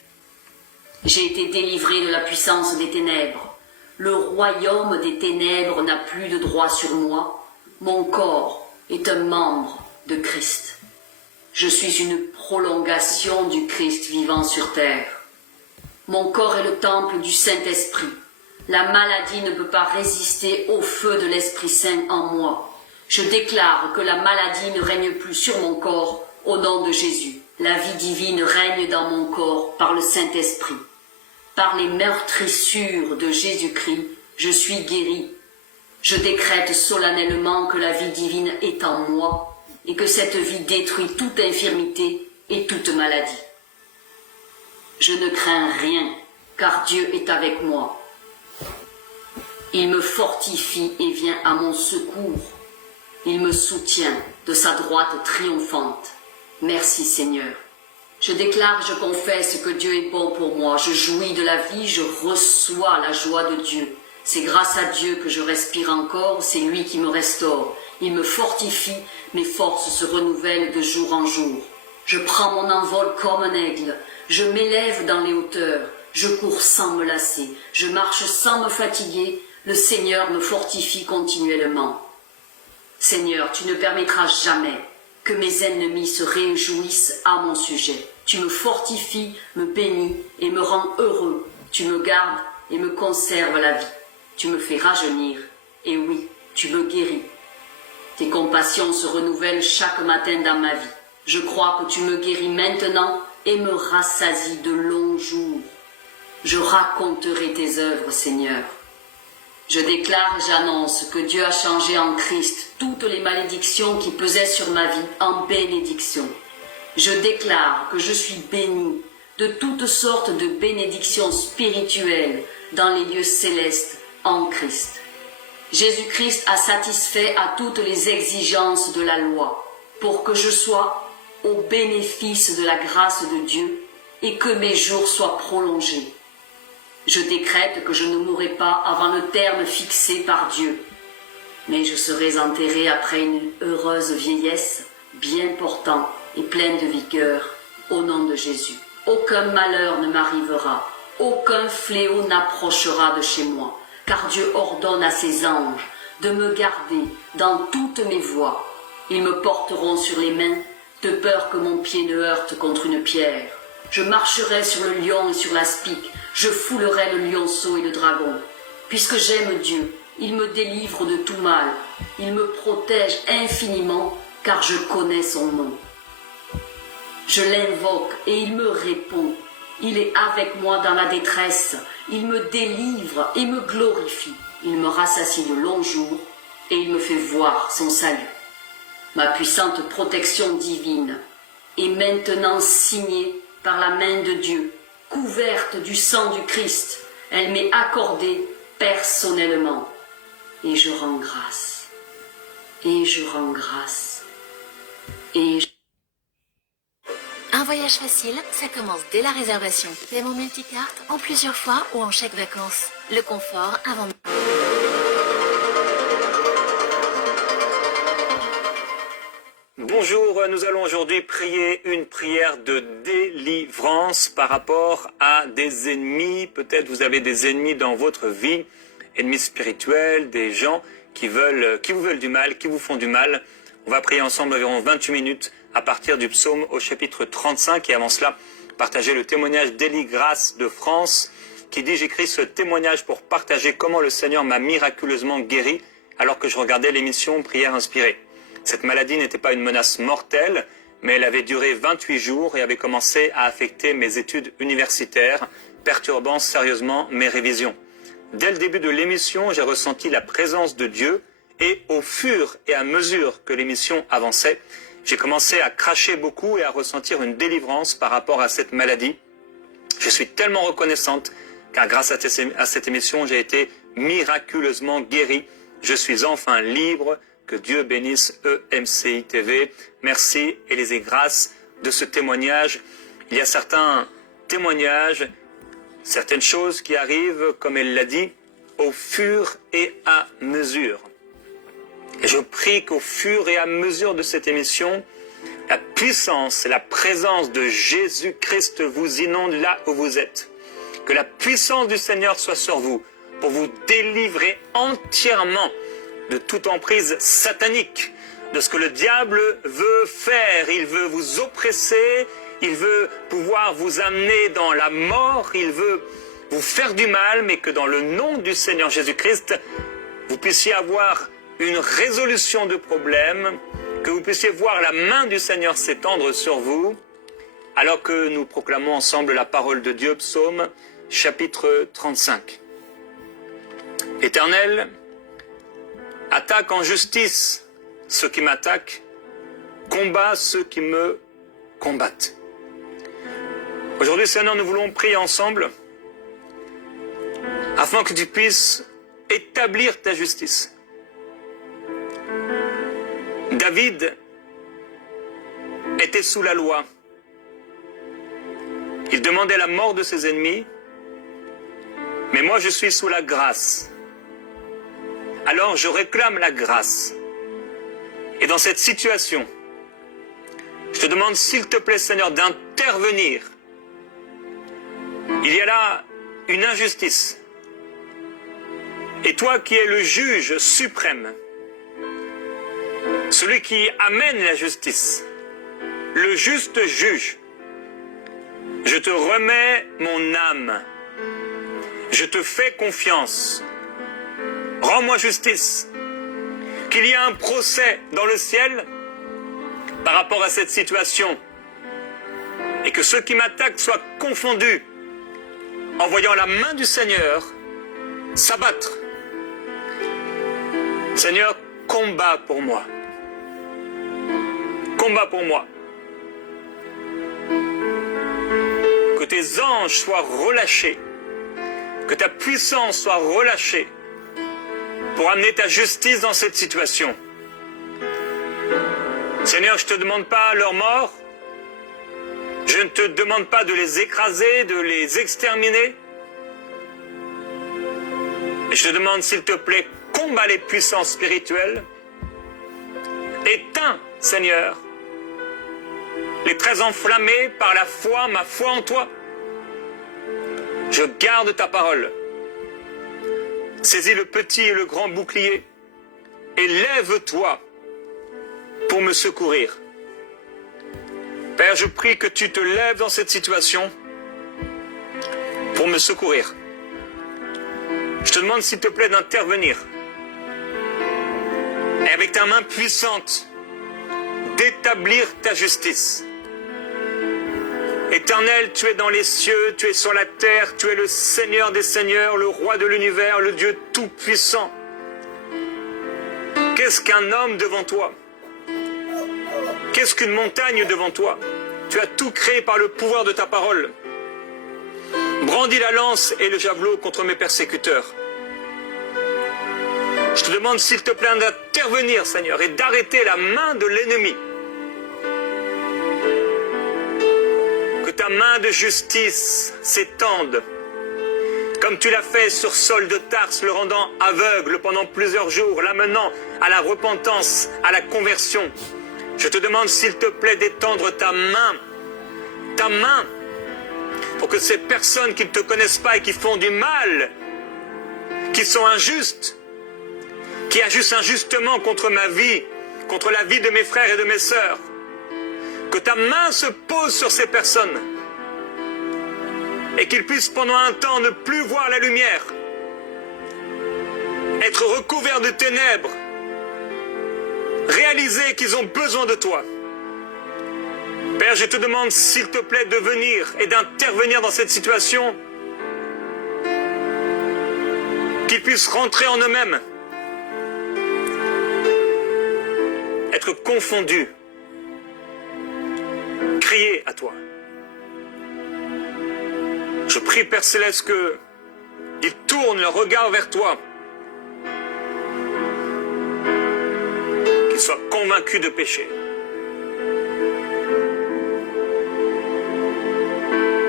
J'ai été délivré de la puissance des ténèbres. Le royaume des ténèbres n'a plus de droit sur moi. Mon corps est un membre de Christ. Je suis une prolongation du Christ vivant sur terre. Mon corps est le temple du Saint-Esprit. La maladie ne peut pas résister au feu de l'Esprit Saint en moi. Je déclare que la maladie ne règne plus sur mon corps au nom de Jésus. La vie divine règne dans mon corps par le Saint-Esprit. Par les meurtrissures de Jésus-Christ, je suis guéri. Je décrète solennellement que la vie divine est en moi et que cette vie détruit toute infirmité et toute maladie. Je ne crains rien, car Dieu est avec moi. Il me fortifie et vient à mon secours. Il me soutient de sa droite triomphante. Merci Seigneur. Je déclare, je confesse que Dieu est bon pour moi. Je jouis de la vie, je reçois la joie de Dieu. C'est grâce à Dieu que je respire encore, c'est lui qui me restaure. Il me fortifie, mes forces se renouvellent de jour en jour. Je prends mon envol comme un aigle, je m'élève dans les hauteurs, je cours sans me lasser, je marche sans me fatiguer, le Seigneur me fortifie continuellement. Seigneur, tu ne permettras jamais que mes ennemis se réjouissent à mon sujet. Tu me fortifies, me bénis et me rends heureux. Tu me gardes et me conserves la vie. Tu me fais rajeunir, et oui, tu me guéris. Tes compassions se renouvellent chaque matin dans ma vie. Je crois que tu me guéris maintenant et me rassasies de longs jours. Je raconterai tes œuvres, Seigneur. Je déclare et j'annonce que Dieu a changé en Christ toutes les malédictions qui pesaient sur ma vie en bénédiction. Je déclare que je suis béni de toutes sortes de bénédictions spirituelles dans les lieux célestes en Christ. Jésus-Christ a satisfait à toutes les exigences de la loi pour que je sois au bénéfice de la grâce de Dieu et que mes jours soient prolongés. Je décrète que je ne mourrai pas avant le terme fixé par Dieu, mais je serai enterré après une heureuse vieillesse, bien portant et pleine de vigueur, au nom de Jésus. Aucun malheur ne m'arrivera, aucun fléau n'approchera de chez moi, car Dieu ordonne à ses anges de me garder dans toutes mes voies. Ils me porteront sur les mains, de peur que mon pied ne heurte contre une pierre. Je marcherai sur le lion et sur l'aspic, je foulerai le lionceau et le dragon. Puisque j'aime Dieu, il me délivre de tout mal, il me protège infiniment, car je connais son nom. Je l'invoque et il me répond. Il est avec moi dans la détresse, il me délivre et me glorifie. Il me rassasie de longs jours et il me fait voir son salut. Ma puissante protection divine est maintenant signée par la main de Dieu, couverte du sang du Christ. Elle m'est accordée personnellement. Et je rends grâce. Et je rends grâce. Et je... Un voyage facile, ça commence dès la réservation. Paiement multicarte, en plusieurs fois ou en chèque vacances. Le confort avant... Bonjour, nous allons aujourd'hui prier une prière de délivrance par rapport à des ennemis. Peut-être vous avez des ennemis dans votre vie, ennemis spirituels, des gens qui vous veulent du mal, qui vous font du mal. On va prier ensemble environ 28 minutes à partir du psaume au chapitre 35 et avant cela, partager le témoignage d'Élie Grace de France qui dit « J'écris ce témoignage pour partager comment le Seigneur m'a miraculeusement guéri alors que je regardais l'émission Prière inspirée. Cette maladie n'était pas une menace mortelle, mais elle avait duré 28 jours et avait commencé à affecter mes études universitaires, perturbant sérieusement mes révisions. Dès le début de l'émission, j'ai ressenti la présence de Dieu et au fur et à mesure que l'émission avançait, j'ai commencé à cracher beaucoup et à ressentir une délivrance par rapport à cette maladie. Je suis tellement reconnaissante car grâce à cette émission, j'ai été miraculeusement guéri. Je suis enfin libre. Que Dieu bénisse EMCI TV. Merci Élisée Grace de ce témoignage. Il y a certains témoignages, certaines choses qui arrivent, comme elle l'a dit, au fur et à mesure. Et je prie qu'au fur et à mesure de cette émission, la puissance et la présence de Jésus-Christ vous inonde là où vous êtes. Que la puissance du Seigneur soit sur vous pour vous délivrer entièrement de toute emprise satanique, de ce que le diable veut faire. Il veut vous oppresser, il veut pouvoir vous amener dans la mort, il veut vous faire du mal, mais que dans le nom du Seigneur Jésus-Christ, vous puissiez avoir une résolution de problème, que vous puissiez voir la main du Seigneur s'étendre sur vous, alors que nous proclamons ensemble la parole de Dieu, psaume chapitre 35. Éternel, attaque en justice ceux qui m'attaquent, combat ceux qui me combattent. Aujourd'hui, Seigneur, nous voulons prier ensemble afin que tu puisses établir ta justice. David était sous la loi. Il demandait la mort de ses ennemis, mais moi je suis sous la grâce. Alors je réclame la grâce. Et dans cette situation, je te demande s'il te plaît Seigneur d'intervenir. Il y a là une injustice. Et toi qui es le juge suprême, celui qui amène la justice, le juste juge, je te remets mon âme. Je te fais confiance. Rends-moi justice. Qu'il y ait un procès dans le ciel par rapport à cette situation. Et que ceux qui m'attaquent soient confondus en voyant la main du Seigneur s'abattre. Seigneur, combat pour moi. Combat pour moi. Que tes anges soient relâchés. Que ta puissance soit relâchée pour amener ta justice dans cette situation. Seigneur, je ne te demande pas leur mort. Je ne te demande pas de les écraser, de les exterminer. Et je te demande, s'il te plaît, combat les puissances spirituelles. Éteins, Seigneur, les traits enflammés par la foi, ma foi en toi. Je garde ta parole. Saisis le petit et le grand bouclier et lève-toi pour me secourir. Père, je prie que tu te lèves dans cette situation pour me secourir. Je te demande s'il te plaît d'intervenir et avec ta main puissante d'établir ta justice. Éternel, tu es dans les cieux, tu es sur la terre, tu es le Seigneur des seigneurs, le roi de l'univers, le Dieu tout-puissant. Qu'est-ce qu'un homme devant toi? Qu'est-ce qu'une montagne devant toi? Tu as tout créé par le pouvoir de ta parole. Brandis la lance et le javelot contre mes persécuteurs. Je te demande s'il te plaît d'intervenir, Seigneur, et d'arrêter la main de l'ennemi. Que ta main de justice s'étende, comme tu l'as fait sur Saul de Tarse, le rendant aveugle pendant plusieurs jours, l'amenant à la repentance, à la conversion. Je te demande s'il te plaît d'étendre ta main, pour que ces personnes qui ne te connaissent pas et qui font du mal, qui sont injustes, qui agissent injustement contre ma vie, contre la vie de mes frères et de mes sœurs, que ta main se pose sur ces personnes et qu'ils puissent pendant un temps ne plus voir la lumière, être recouverts de ténèbres, réaliser qu'ils ont besoin de toi. Père, je te demande s'il te plaît de venir et d'intervenir dans cette situation, qu'ils puissent rentrer en eux-mêmes, être confondus, crier à toi. Je prie, Père Céleste, qu'ils tournent leur regard vers toi, qu'ils soient convaincus de péché,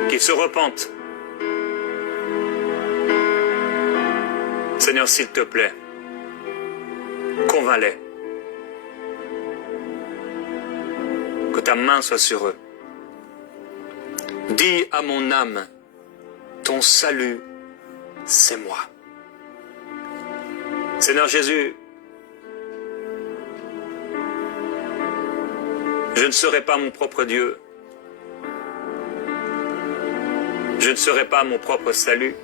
qu'ils se repentent. Seigneur, s'il te plaît, convainc-les. Que ta main soit sur eux. Dis à mon âme, ton salut, c'est moi. Seigneur Jésus, je ne serai pas mon propre Dieu. Je ne serai pas mon propre salut.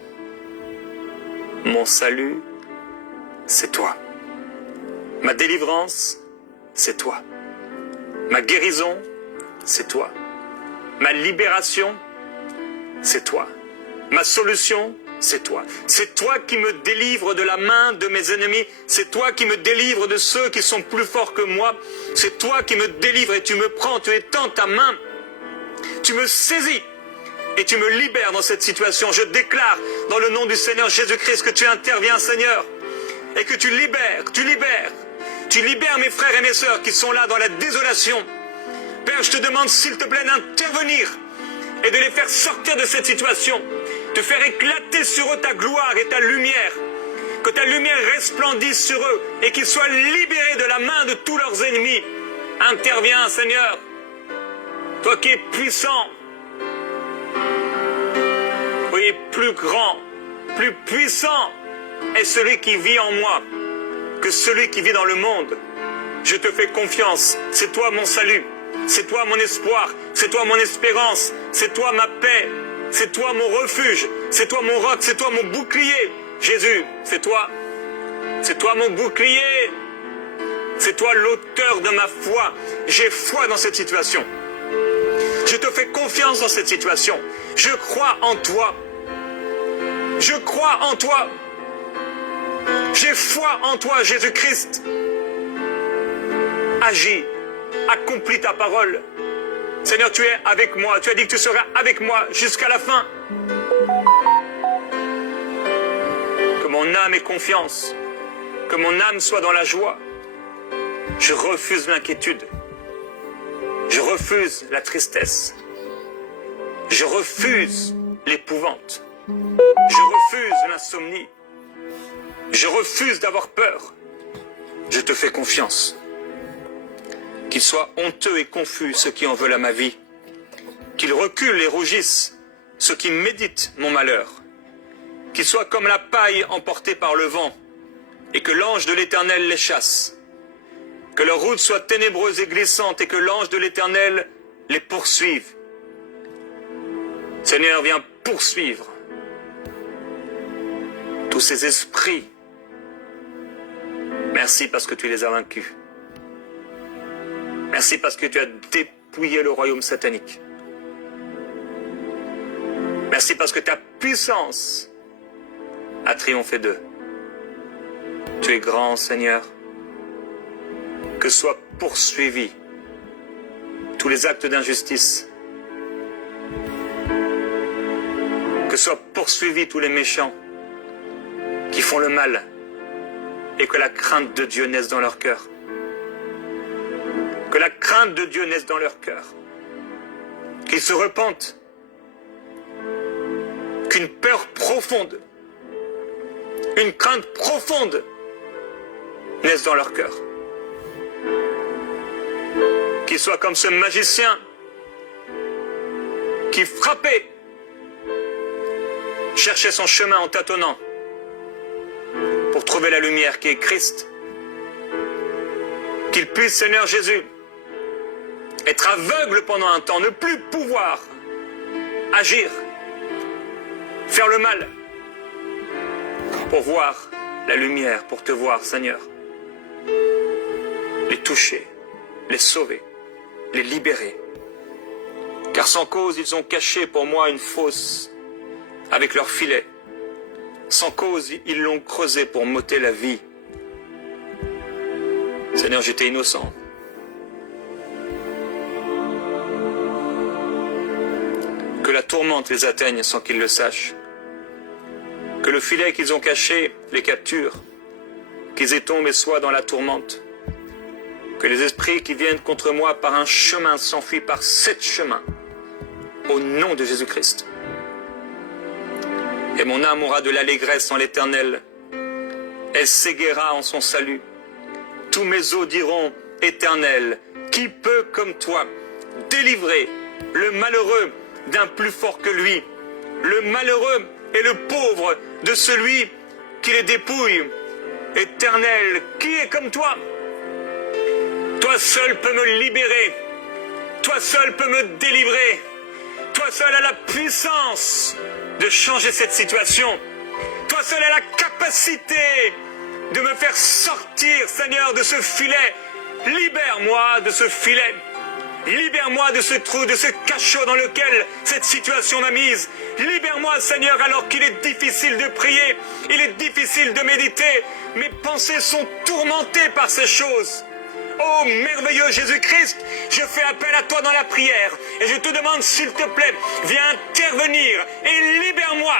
Mon salut, c'est toi. Ma délivrance, c'est toi. Ma guérison, c'est toi. Ma libération, c'est toi. Ma solution, c'est toi. C'est toi qui me délivre de la main de mes ennemis. C'est toi qui me délivre de ceux qui sont plus forts que moi. C'est toi qui me délivres et tu me prends, tu étends ta main. Tu me saisis et tu me libères dans cette situation. Je déclare dans le nom du Seigneur Jésus-Christ que tu interviens, Seigneur, et que tu libères. Tu libères mes frères et mes sœurs qui sont là dans la désolation. Père, je te demande s'il te plaît d'intervenir et de les faire sortir de cette situation, de faire éclater sur eux ta gloire et ta lumière, que ta lumière resplendisse sur eux et qu'ils soient libérés de la main de tous leurs ennemis. Interviens, Seigneur, toi qui es puissant, oui, plus grand, plus puissant est celui qui vit en moi que celui qui vit dans le monde. Je te fais confiance, c'est toi mon salut, c'est toi mon espoir, c'est toi mon espérance, c'est toi ma paix, c'est toi mon refuge, c'est toi mon roc, c'est toi mon bouclier. Jésus, c'est toi mon bouclier, c'est toi l'auteur de ma foi. J'ai foi dans cette situation. Je te fais confiance dans cette situation. Je crois en toi. Je crois en toi. J'ai foi en toi, Jésus-Christ. Agis, accomplis ta parole. Seigneur, tu es avec moi. Tu as dit que tu seras avec moi jusqu'à la fin. Que mon âme ait confiance. Que mon âme soit dans la joie. Je refuse l'inquiétude. Je refuse la tristesse. Je refuse l'épouvante. Je refuse l'insomnie. Je refuse d'avoir peur. Je te fais confiance. Qu'ils soient honteux et confus ceux qui en veulent à ma vie. Qu'ils reculent et rougissent ceux qui méditent mon malheur. Qu'ils soient comme la paille emportée par le vent et que l'ange de l'Éternel les chasse. Que leur route soit ténébreuse et glissante et que l'ange de l'Éternel les poursuive. Seigneur, viens poursuivre tous ces esprits. Merci parce que tu les as vaincus. Merci parce que tu as dépouillé le royaume satanique. Merci parce que ta puissance a triomphé d'eux. Tu es grand, Seigneur. Que soient poursuivis tous les actes d'injustice. Que soient poursuivis tous les méchants qui font le mal et que la crainte de Dieu naisse dans leur cœur. Que la crainte de Dieu naisse dans leur cœur. Qu'ils se repentent. Qu'une peur profonde, une crainte profonde naisse dans leur cœur. Qu'ils soient comme ce magicien qui frappait, cherchait son chemin en tâtonnant pour trouver la lumière qui est Christ. Qu'il puisse, Seigneur Jésus, être aveugle pendant un temps, ne plus pouvoir agir, faire le mal, pour voir la lumière, pour te voir, Seigneur. Les toucher, les sauver, les libérer. Car sans cause, ils ont caché pour moi une fosse avec leur filet. Sans cause, ils l'ont creusé pour m'ôter la vie. Seigneur, j'étais innocent. Que la tourmente les atteigne sans qu'ils le sachent. Que le filet qu'ils ont caché les capture. Qu'ils y tombent et soient dans la tourmente. Que les esprits qui viennent contre moi par un chemin s'enfuient par 7 chemins. Au nom de Jésus-Christ. Et mon âme aura de l'allégresse en l'Éternel. Elle s'égaiera en son salut. Tous mes os diront, Éternel, qui peut comme toi délivrer le malheureux d'un plus fort que lui, le malheureux et le pauvre de celui qui les dépouille. Éternel, qui est comme toi? Toi seul peux me libérer. Toi seul peux me délivrer. Toi seul as la puissance de changer cette situation. Toi seul as la capacité de me faire sortir, Seigneur, de ce filet. Libère-moi de ce filet. Libère-moi de ce trou, de ce cachot dans lequel cette situation m'a mise. Libère-moi, Seigneur, alors qu'il est difficile de prier, il est difficile de méditer. Mes pensées sont tourmentées par ces choses. Oh merveilleux Jésus-Christ, je fais appel à toi dans la prière et je te demande, s'il te plaît, viens intervenir et libère-moi.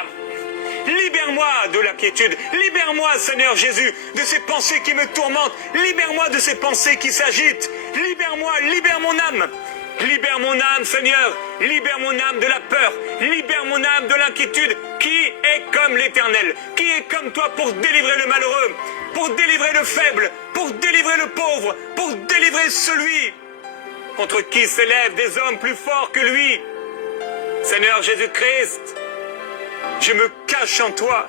Libère-moi de l'inquiétude. Libère-moi, Seigneur Jésus, de ces pensées qui me tourmentent. Libère-moi de ces pensées qui s'agitent. Libère-moi, libère mon âme. Libère mon âme, Seigneur. Libère mon âme de la peur. Libère mon âme de l'inquiétude. Qui est comme l'Éternel? Qui est comme toi pour délivrer le malheureux, pour délivrer le faible, pour délivrer le pauvre, pour délivrer celui contre qui s'élèvent des hommes plus forts que lui? Seigneur Jésus-Christ, je me cache en toi.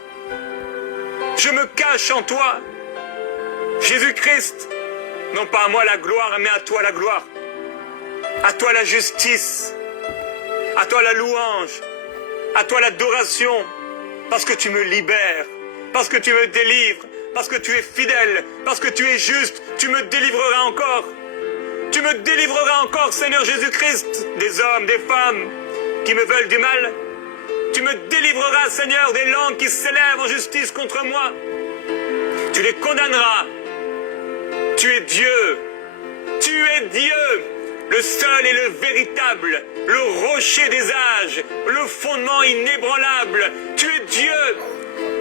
Je me cache en toi. Jésus-Christ, non pas à moi la gloire, mais à toi la gloire. À toi la justice. À toi la louange. À toi l'adoration. Parce que tu me libères. Parce que tu me délivres. Parce que tu es fidèle. Parce que tu es juste. Tu me délivreras encore. Tu me délivreras encore, Seigneur Jésus-Christ, des hommes, des femmes qui me veulent du mal. Tu me délivreras, Seigneur, des langues qui s'élèvent en justice contre moi. Tu les condamneras. Tu es Dieu. Tu es Dieu, le seul et le véritable, le rocher des âges, le fondement inébranlable. Tu es Dieu.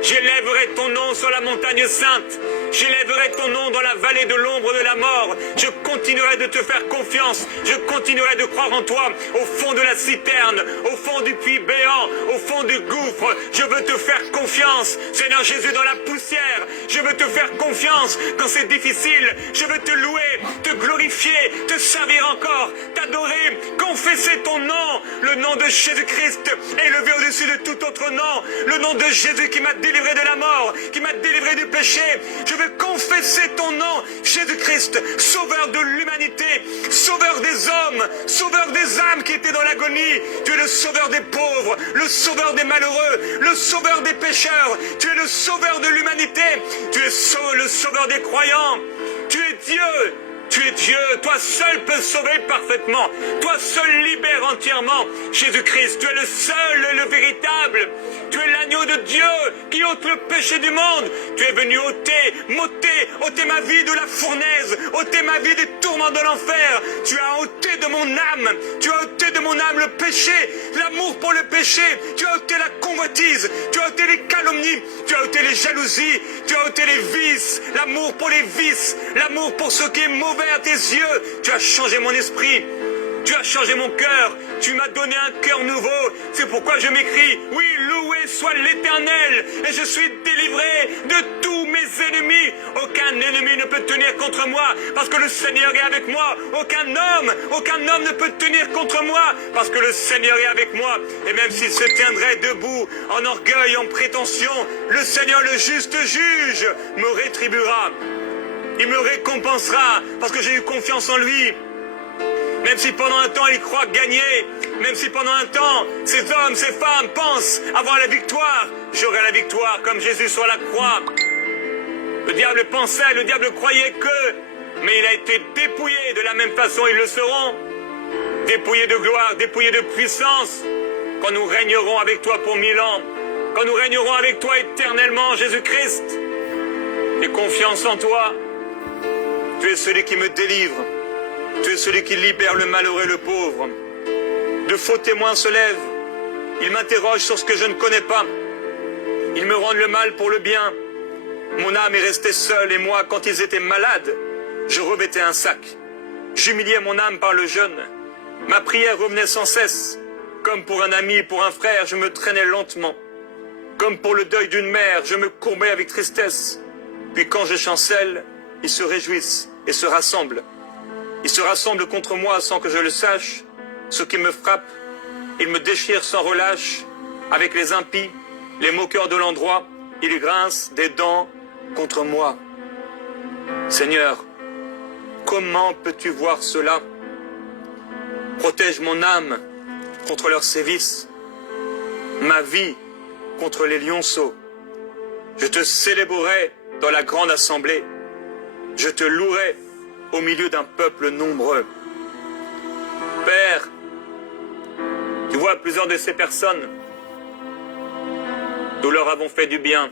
J'élèverai ton nom sur la montagne sainte. J'élèverai ton nom dans la vallée de l'ombre de la mort. Je continuerai de te faire confiance. Je continuerai de croire en toi. Au fond de la citerne, au fond du puits béant, au fond du gouffre, je veux te faire confiance. Seigneur Jésus, dans la poussière, je veux te faire confiance. Quand c'est difficile, je veux te louer, te glorifier, te servir encore, t'adorer, confesser ton nom. Le nom de Jésus-Christ élevé au-dessus de tout autre nom. Le nom de Jésus qui m'a délivré de la mort, qui m'a délivré du péché. Je veux confesser ton nom, Jésus-Christ, sauveur de l'humanité, sauveur des hommes, sauveur des âmes qui étaient dans l'agonie. Tu es le sauveur des pauvres, le sauveur des malheureux, le sauveur des pécheurs. Tu es le sauveur de l'humanité. Tu es le sauveur des croyants. Tu es Dieu. Tu es Dieu, toi seul peux sauver parfaitement, toi seul libère entièrement. Jésus-Christ, tu es le seul et le véritable. Tu es l'agneau de Dieu qui ôte le péché du monde. Tu es venu ôter ma vie de la fournaise, ôter ma vie des tourments de l'enfer. Tu as ôté de mon âme, tu as ôté de mon âme le péché, l'amour pour le péché. Tu as ôté la convoitise, tu as ôté les calomnies, tu as ôté les jalousies, tu as ôté les vices, l'amour pour les vices, l'amour pour ce qui est mauvais à tes yeux. Tu as changé mon esprit. Tu as changé mon cœur. Tu m'as donné un cœur nouveau. C'est pourquoi je m'écris, oui, loué soit l'Éternel. Et je suis délivré de tous mes ennemis. Aucun ennemi ne peut tenir contre moi parce que le Seigneur est avec moi. Aucun homme ne peut tenir contre moi parce que le Seigneur est avec moi. Et même s'il se tiendrait debout en orgueil, en prétention, le Seigneur, le juste juge, me rétribuera. Il me récompensera parce que j'ai eu confiance en lui. Même si pendant un temps il croit gagner, même si pendant un temps ces hommes, ces femmes pensent avoir la victoire, j'aurai la victoire comme Jésus sur la croix. Le diable pensait, le diable croyait que, mais il a été dépouillé de la même façon, ils le seront. Dépouillé de gloire, dépouillé de puissance, quand nous régnerons avec toi pour 1000 ans, quand nous régnerons avec toi éternellement, Jésus-Christ. J'ai confiance en toi. Tu es celui qui me délivre. Tu es celui qui libère le malheureux et le pauvre. De faux témoins se lèvent. Ils m'interrogent sur ce que je ne connais pas. Ils me rendent le mal pour le bien. Mon âme est restée seule et moi, quand ils étaient malades, je revêtais un sac. J'humiliais mon âme par le jeûne. Ma prière revenait sans cesse. Comme pour un ami, pour un frère, je me traînais lentement. Comme pour le deuil d'une mère, je me courbais avec tristesse. Puis quand je chancelle, ils se réjouissent et se rassemblent. Ils se rassemblent contre moi sans que je le sache. Ceux qui me frappent, ils me déchirent sans relâche. Avec les impies, Les moqueurs de l'endroit, ils grincent des dents contre moi. Seigneur, comment peux-tu voir cela? Protège mon âme contre leurs sévices, ma vie contre les lionceaux. Je te célébrerai dans la grande assemblée. Je te louerai au milieu d'un peuple nombreux. Père, tu vois plusieurs de ces personnes. Nous leur avons fait du bien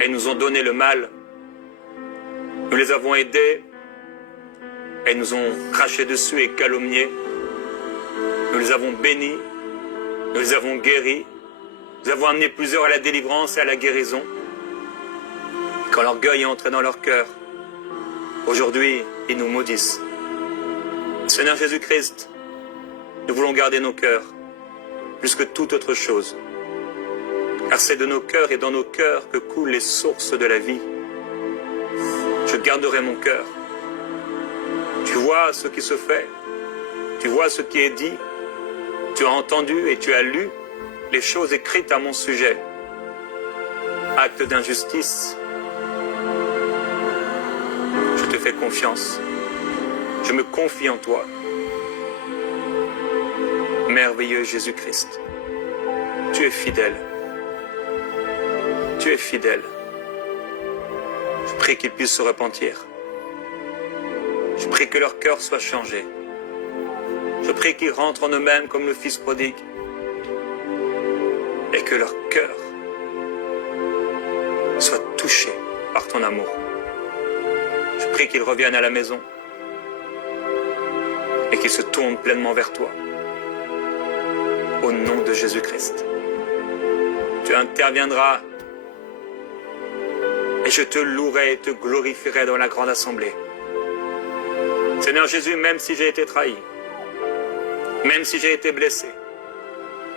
et nous ont donné le mal. Nous les avons aidés et nous ont craché dessus et calomniés. Nous les avons bénis, nous les avons guéris, nous avons amené plusieurs à la délivrance et à la guérison. Et quand l'orgueil est entré dans leur cœur, aujourd'hui, ils nous maudissent. Seigneur Jésus-Christ, nous voulons garder nos cœurs plus que toute autre chose. Car c'est de nos cœurs et dans nos cœurs que coulent les sources de la vie. Je garderai mon cœur. Tu vois ce qui se fait, tu vois ce qui est dit, tu as entendu et tu as lu les choses écrites à mon sujet. Acte d'injustice. Je te fais confiance. Je me confie en toi. Merveilleux Jésus-Christ, tu es fidèle. Tu es fidèle. Je prie qu'ils puissent se repentir. Je prie que leur cœur soit changé. Je prie qu'ils rentrent en eux-mêmes comme le Fils prodigue. Et que leur cœur soit touché par ton amour. Je prie qu'ils reviennent à la maison et qu'ils se tournent pleinement vers toi. Au nom de Jésus-Christ. Tu interviendras et je te louerai et te glorifierai dans la grande assemblée. Seigneur Jésus, même si j'ai été trahi, même si j'ai été blessé,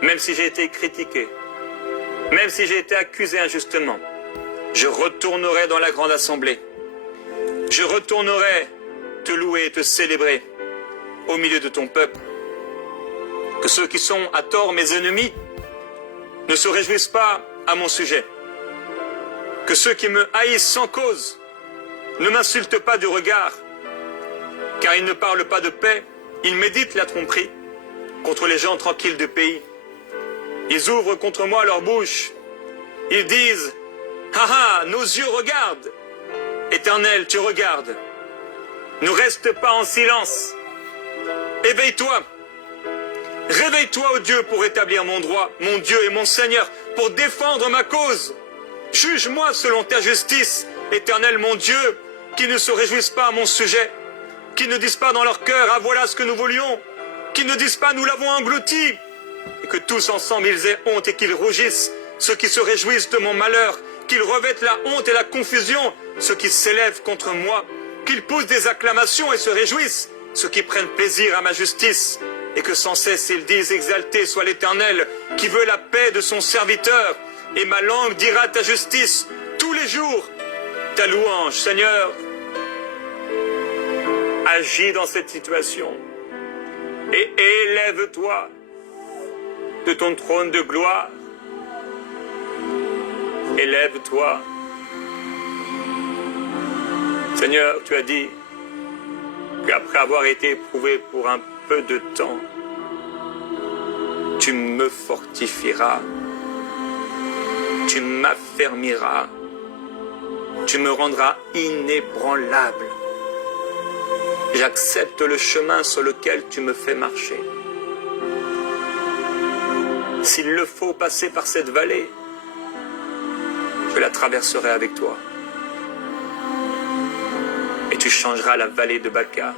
même si j'ai été critiqué, même si j'ai été accusé injustement, je retournerai dans la grande assemblée. Je retournerai te louer et te célébrer au milieu de ton peuple. Que ceux qui sont à tort mes ennemis ne se réjouissent pas à mon sujet. Que ceux qui me haïssent sans cause ne m'insultent pas du regard, car ils ne parlent pas de paix, ils méditent la tromperie contre les gens tranquilles du pays. Ils ouvrent contre moi leur bouche. Ils disent « Ah ah, nos yeux regardent. Éternel, tu regardes. Ne reste pas en silence. Éveille-toi. Réveille-toi, ô Dieu, pour établir mon droit, mon Dieu et mon Seigneur, pour défendre ma cause. Juge-moi selon ta justice, Éternel, mon Dieu, qui ne se réjouissent pas à mon sujet, qui ne disent pas dans leur cœur « Ah, voilà ce que nous voulions », qui ne disent pas « Nous l'avons englouti », et que tous ensemble ils aient honte et qu'ils rougissent, ceux qui se réjouissent de mon malheur, qu'ils revêtent la honte et la confusion, ceux qui s'élèvent contre moi, qu'ils poussent des acclamations et se réjouissent, ceux qui prennent plaisir à ma justice, et que sans cesse ils disent « Exalté soit l'Éternel, qui veut la paix de son serviteur, et ma langue dira ta justice tous les jours. Ta louange, Seigneur, agis dans cette situation, et élève-toi de ton trône de gloire. Élève-toi. Seigneur, tu as dit qu'après avoir été éprouvé pour un peu de temps, tu me fortifieras, tu m'affermiras, tu me rendras inébranlable. J'accepte le chemin sur lequel tu me fais marcher. S'il le faut passer par cette vallée, je la traverserai avec toi. Et tu changeras la vallée de Baca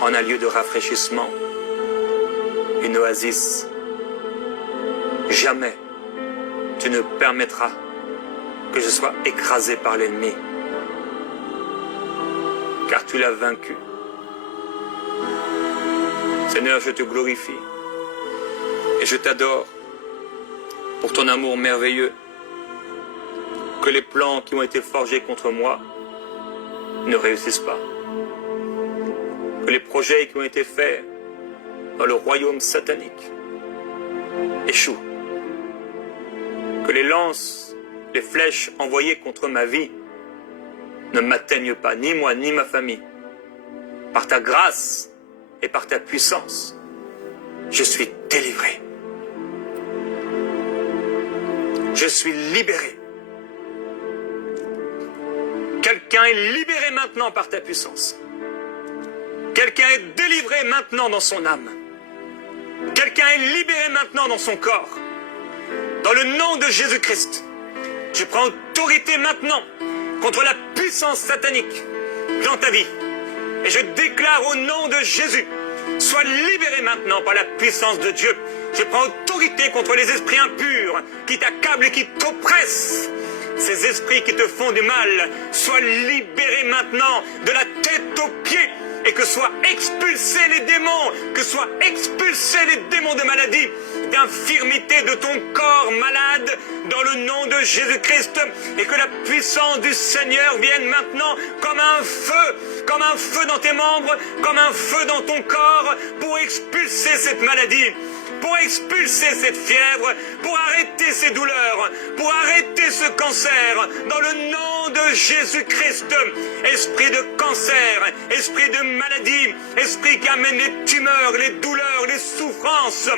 en un lieu de rafraîchissement, une oasis. Jamais tu ne permettras que je sois écrasé par l'ennemi, car tu l'as vaincu. Seigneur, je te glorifie et je t'adore pour ton amour merveilleux. Que les plans qui ont été forgés contre moi ne réussissent pas. Que les projets qui ont été faits dans le royaume satanique échouent. les lances, les flèches envoyées contre ma vie ne m'atteignent pas, ni moi, ni ma famille. Par ta grâce et par ta puissance, je suis délivré. Je suis libéré. Quelqu'un est libéré maintenant par ta puissance. Quelqu'un est délivré maintenant dans son âme. Quelqu'un est libéré maintenant dans son corps. Dans le nom de Jésus-Christ, je prends autorité maintenant contre la puissance satanique dans ta vie. Et je déclare au nom de Jésus, sois libéré maintenant par la puissance de Dieu. Je prends autorité contre les esprits impurs qui t'accablent et qui t'oppressent. Ces esprits qui te font du mal, soient libérés maintenant de la tête aux pieds. Et que soient expulsés les démons, que soient expulsés les démons de maladie, d'infirmité de ton corps malade, dans le nom de Jésus-Christ, et que la puissance du Seigneur vienne maintenant comme un feu dans tes membres, comme un feu dans ton corps, pour expulser cette maladie, pour expulser cette fièvre, pour arrêter ces douleurs, pour arrêter ce cancer, dans le nom de Jésus-Christ. Esprit de cancer, esprit de maladie, esprit qui amène les tumeurs, les douleurs, les souffrances,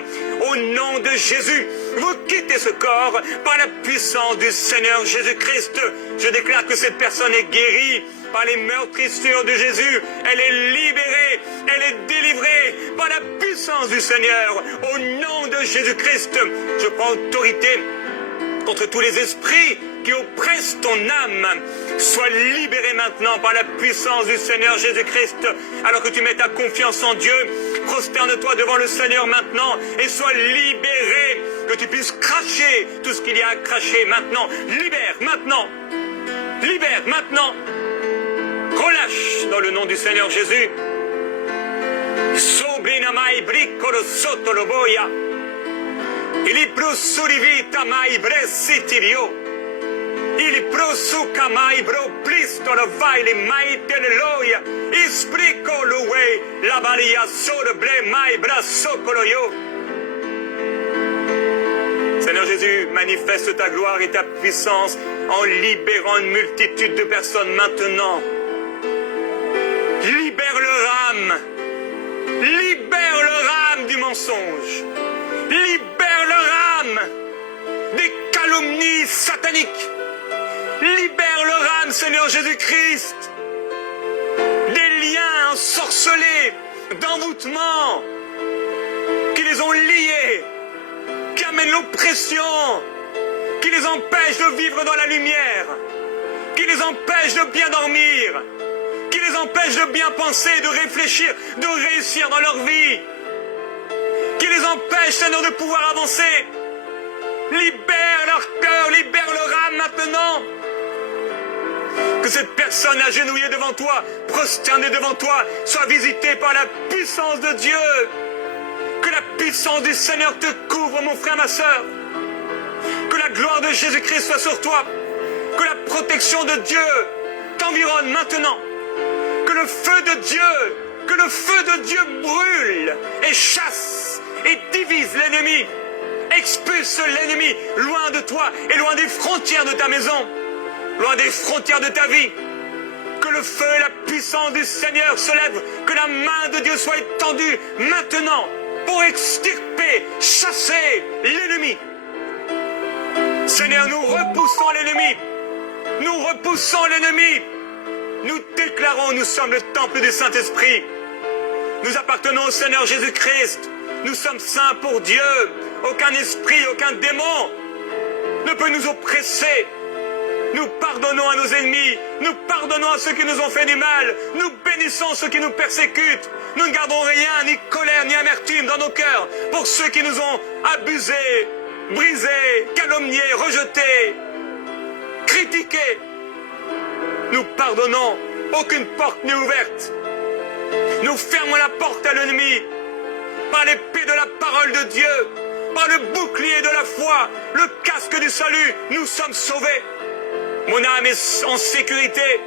au nom de Jésus, vous quittez ce corps par la puissance du Seigneur Jésus-Christ. Je déclare que cette personne est guérie par les meurtrissures de Jésus. Elle est libérée, elle est délivrée par la puissance du Seigneur. Au nom de Jésus-Christ, je prends autorité contre tous les esprits qui oppressent ton âme. Sois libéré maintenant par la puissance du Seigneur Jésus-Christ. Alors que tu mets ta confiance en Dieu, prosterne-toi devant le Seigneur maintenant et sois libéré. Que tu puisses cracher tout ce qu'il y a à cracher maintenant. Libère maintenant. Libère maintenant. Relâche dans le nom du Seigneur Jésus. Sobrina mai briccolo sotto lo boia. Il prosurivita mai bressitirio. Il prosuca mai bro plisto lo vaile mai teleloia. Isprico lo way la valia solo ble mai brassocolo yo. Seigneur Jésus, manifeste ta gloire et ta puissance en libérant une multitude de personnes maintenant. Libère leur âme. Libère leur âme du mensonge. Libère leur âme des calomnies sataniques. Libère leur âme, Seigneur Jésus-Christ, des liens ensorcelés, d'envoûtement, qui les ont liés, qui amènent l'oppression, qui les empêchent de vivre dans la lumière, qui les empêchent de bien dormir, qui les empêchent de bien penser, de réfléchir, de réussir dans leur vie, qui les empêchent, Seigneur, de pouvoir avancer. Libère leur cœur, libère leur âme maintenant. Que cette personne agenouillée devant toi, prosternée devant toi, soit visitée par la puissance de Dieu. Que la puissance du Seigneur te couvre, mon frère, ma soeur. Que la gloire de Jésus-Christ soit sur toi. Que la protection de Dieu t'environne maintenant. Que le feu de Dieu brûle et chasse et divise l'ennemi. Expulse l'ennemi loin de toi et loin des frontières de ta maison. Loin des frontières de ta vie, que le feu et la puissance du Seigneur se lèvent, que la main de Dieu soit étendue maintenant pour extirper, chasser l'ennemi. Seigneur, nous repoussons l'ennemi. Nous repoussons l'ennemi. Nous déclarons, nous sommes le temple du Saint-Esprit. Nous appartenons au Seigneur Jésus-Christ. Nous sommes saints pour Dieu. Aucun esprit, aucun démon ne peut nous oppresser. Nous pardonnons à nos ennemis, nous pardonnons à ceux qui nous ont fait du mal, nous bénissons ceux qui nous persécutent. Nous ne gardons rien, ni colère, ni amertume dans nos cœurs pour ceux qui nous ont abusés, brisés, calomniés, rejetés, critiqués. Nous pardonnons, aucune porte n'est ouverte. Nous fermons la porte à l'ennemi par l'épée de la parole de Dieu, par le bouclier de la foi, le casque du salut. Nous sommes sauvés. Mon âme est en sécurité.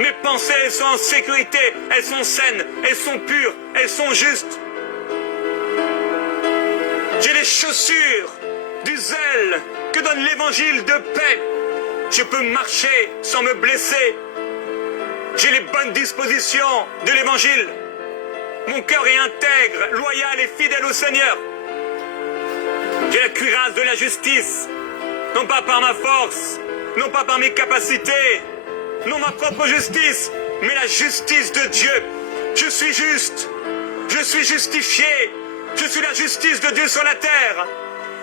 Mes pensées, elles sont en sécurité. Elles sont saines, elles sont pures, elles sont justes. J'ai les chaussures du du zèle que donne l'évangile de paix. Je peux marcher sans me blesser. J'ai les bonnes dispositions de l'évangile. Mon cœur est intègre, loyal et fidèle au Seigneur. J'ai la cuirasse de la justice, non pas par ma force, non pas par mes capacités, non ma propre justice, mais la justice de Dieu. Je suis juste, je suis justifié, je suis la justice de Dieu sur la terre.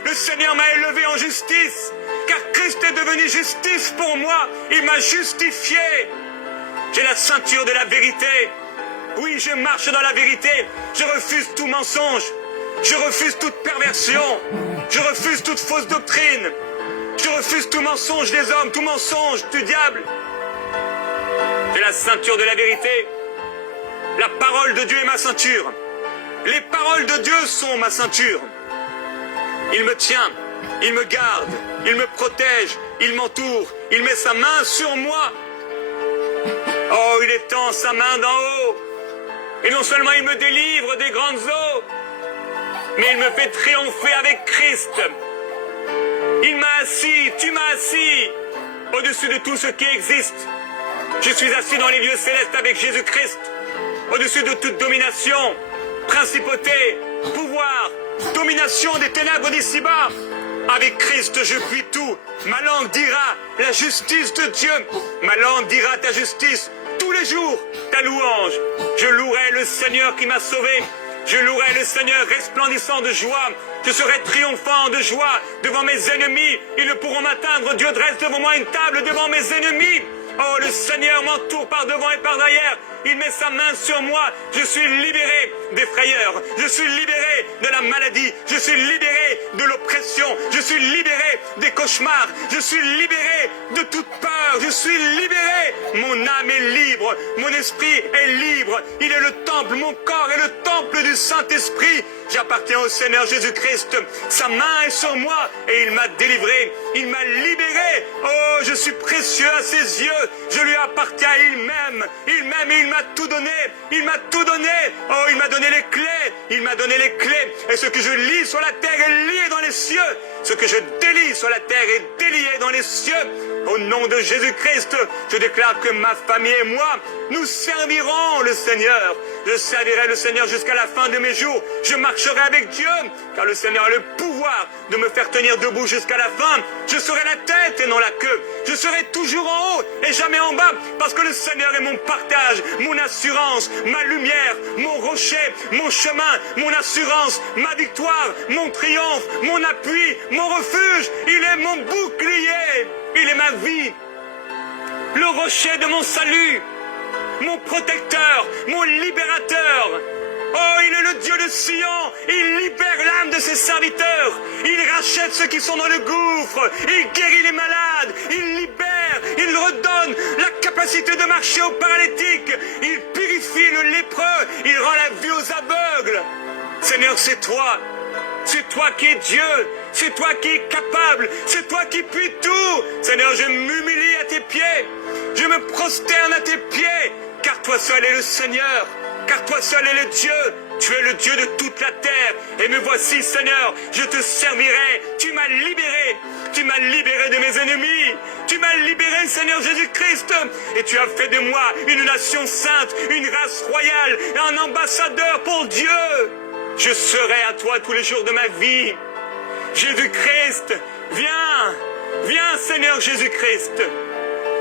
Le Seigneur m'a élevé en justice, car Christ est devenu justice pour moi. Il m'a justifié. J'ai la ceinture de la vérité. Oui, je marche dans la vérité. Je refuse tout mensonge. Je refuse toute perversion. Je refuse toute fausse doctrine. Je refuse tout mensonge des hommes, tout mensonge du diable. J'ai la ceinture de la vérité. La parole de Dieu est ma ceinture. Les paroles de Dieu sont ma ceinture. Il me tient, il me garde, il me protège, il m'entoure, il met sa main sur moi. Oh, il étend sa main d'en haut. Et non seulement il me délivre des grandes eaux, mais il me fait triompher avec Christ. Il m'a assis, tu m'as assis, au-dessus de tout ce qui existe. Je suis assis dans les lieux célestes avec Jésus-Christ, au-dessus de toute domination, principauté, pouvoir, domination des ténèbres d'ici-bas. Avec Christ, je puis tout. Ma langue dira la justice de Dieu. Ma langue dira ta justice. Tous les jours, ta louange. Je louerai le Seigneur qui m'a sauvé. Je louerai le Seigneur resplendissant de joie. Je serai triomphant de joie devant mes ennemis. Ils ne pourront m'atteindre. Dieu dresse devant moi une table devant mes ennemis. Oh, le Seigneur m'entoure par devant et par derrière. Il met sa main sur moi. Je suis libéré des frayeurs. Je suis libéré de la maladie. Je suis libéré de l'oppression. Je suis libéré des cauchemars. Je suis libéré de toute peur. Je suis libéré. Mon âme est libre. Mon esprit est libre. Il est le temple. Mon corps est le temple du Saint-Esprit. J'appartiens au Seigneur Jésus-Christ. Sa main est sur moi et il m'a délivré. Il m'a libéré. Oh, je suis précieux à ses yeux. Je lui appartiens. Il m'aime. Il m'aime et il m'a tout donné. Il m'a tout donné. Oh, il m'a donné les clés. Il m'a donné les clés. Et ce que je lis sur la terre est lié dans les cieux. Ce que je délie sur la terre est délié dans les cieux. Au nom de Jésus-Christ, je déclare que ma famille et moi, nous servirons le Seigneur. Je servirai le Seigneur jusqu'à la fin de mes jours. Je marcherai avec Dieu, car le Seigneur a le pouvoir de me faire tenir debout jusqu'à la fin. Je serai la tête et non la queue. Je serai toujours en haut et jamais en bas, parce que le Seigneur est mon partage, mon assurance, ma lumière, mon rocher, mon chemin, mon assurance, ma victoire, mon triomphe, mon appui, mon refuge. Il est mon bouclier. Il est ma vie, le rocher de mon salut, mon protecteur, mon libérateur. Oh, il est le Dieu de Sion. Il libère l'âme de ses serviteurs. Il rachète ceux qui sont dans le gouffre. Il guérit les malades. Il libère. Il redonne la capacité de marcher aux paralytiques. Il purifie le lépreux. Il rend la vue aux aveugles. Seigneur, c'est toi. C'est toi qui es Dieu. C'est toi qui es capable. C'est toi qui puis tout. Seigneur, je m'humilie à tes pieds. Je me prosterne à tes pieds. Car toi seul es le Seigneur. Car toi seul es le Dieu. Tu es le Dieu de toute la terre. Et me voici, Seigneur, je te servirai. Tu m'as libéré. Tu m'as libéré de mes ennemis. Tu m'as libéré, Seigneur Jésus-Christ. Et tu as fait de moi une nation sainte, une race royale, un ambassadeur pour Dieu. Je serai à toi tous les jours de ma vie. Jésus-Christ, viens. Viens, Seigneur Jésus-Christ.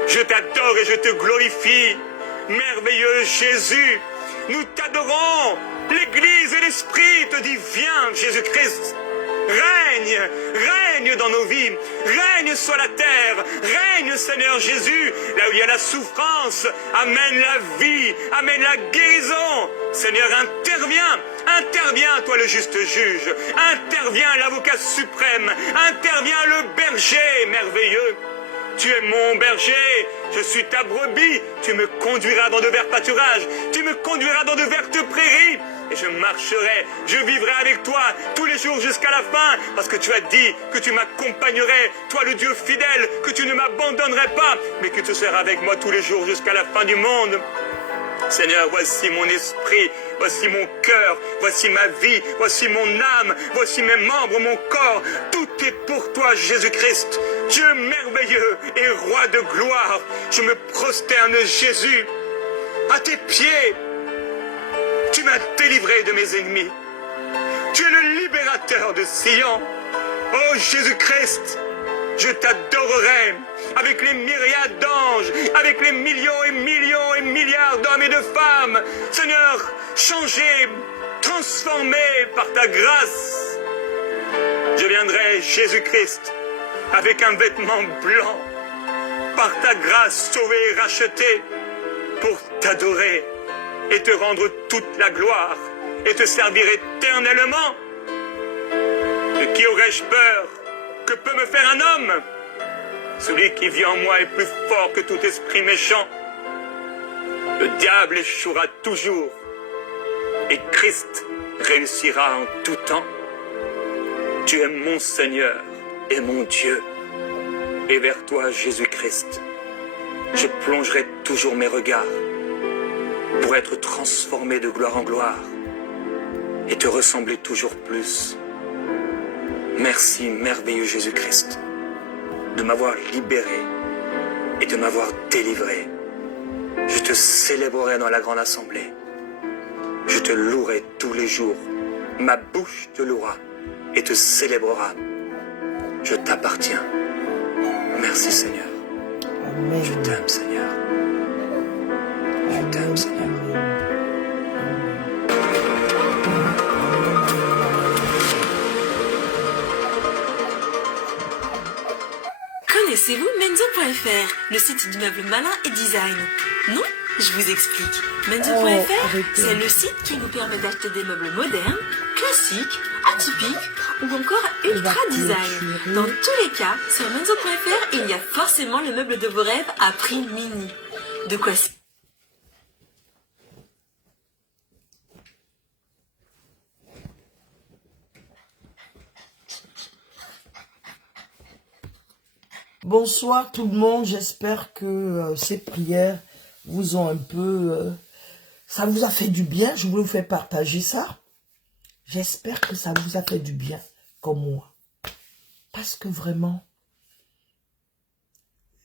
Je t'adore et je te glorifie. Merveilleux Jésus, nous t'adorons. L'Église et l'Esprit te dit, viens, Jésus-Christ. Règne, règne dans nos vies, règne sur la terre, règne, Seigneur Jésus, là où il y a la souffrance, amène la vie, amène la guérison. Seigneur, interviens, toi le juste juge, interviens l'avocat suprême, interviens le berger merveilleux. Tu es mon berger, je suis ta brebis, tu me conduiras dans de verts pâturages, tu me conduiras dans de vertes prairies, et je marcherai, je vivrai avec toi tous les jours jusqu'à la fin, parce que tu as dit que tu m'accompagnerais, toi le Dieu fidèle, que tu ne m'abandonnerais pas, mais que tu seras avec moi tous les jours jusqu'à la fin du monde. Seigneur, voici mon esprit, voici mon cœur, voici ma vie, voici mon âme, voici mes membres, mon corps. Tout est pour toi, Jésus-Christ. Dieu merveilleux et roi de gloire. Je me prosterne, Jésus, à tes pieds. Tu m'as délivré de mes ennemis. Tu es le libérateur de Sion. Oh Jésus-Christ, je t'adorerai avec les myriades d'anges, avec les millions et millions et milliards d'hommes et de femmes. Seigneur, changé, transformé par ta grâce. Je viendrai, Jésus-Christ, avec un vêtement blanc, par ta grâce sauvé et racheté, pour t'adorer et te rendre toute la gloire et te servir éternellement. De qui aurais-je peur? Que peut me faire un homme? Celui qui vit en moi est plus fort que tout esprit méchant. Le diable échouera toujours et Christ réussira en tout temps. Tu es mon Seigneur et mon Dieu. Et vers toi, Jésus-Christ, je plongerai toujours mes regards pour être transformé de gloire en gloire et te ressembler toujours plus. Merci, merveilleux Jésus-Christ, de m'avoir libéré et de m'avoir délivré. Je te célébrerai dans la grande assemblée. Je te louerai tous les jours. Ma bouche te louera et te célébrera. Je t'appartiens. Merci Seigneur. Amen. Je t'aime Seigneur. Je t'aime Seigneur. Connaissez-vous Menzo.fr, le site du meuble malin et design? Non? Je vous explique. Menzo.fr, c'est le site qui vous permet d'acheter des meubles modernes, classiques, atypiques ou encore ultra design. Dans tous les cas, sur Menzo.fr, il y a forcément le meuble de vos rêves à prix mini. De quoi Bonsoir tout le monde, j'espère que ces prières vous ont un peu... ça vous a fait du bien, je voulais vous faire partager ça. J'espère que ça vous a fait du bien, comme moi. Parce que vraiment,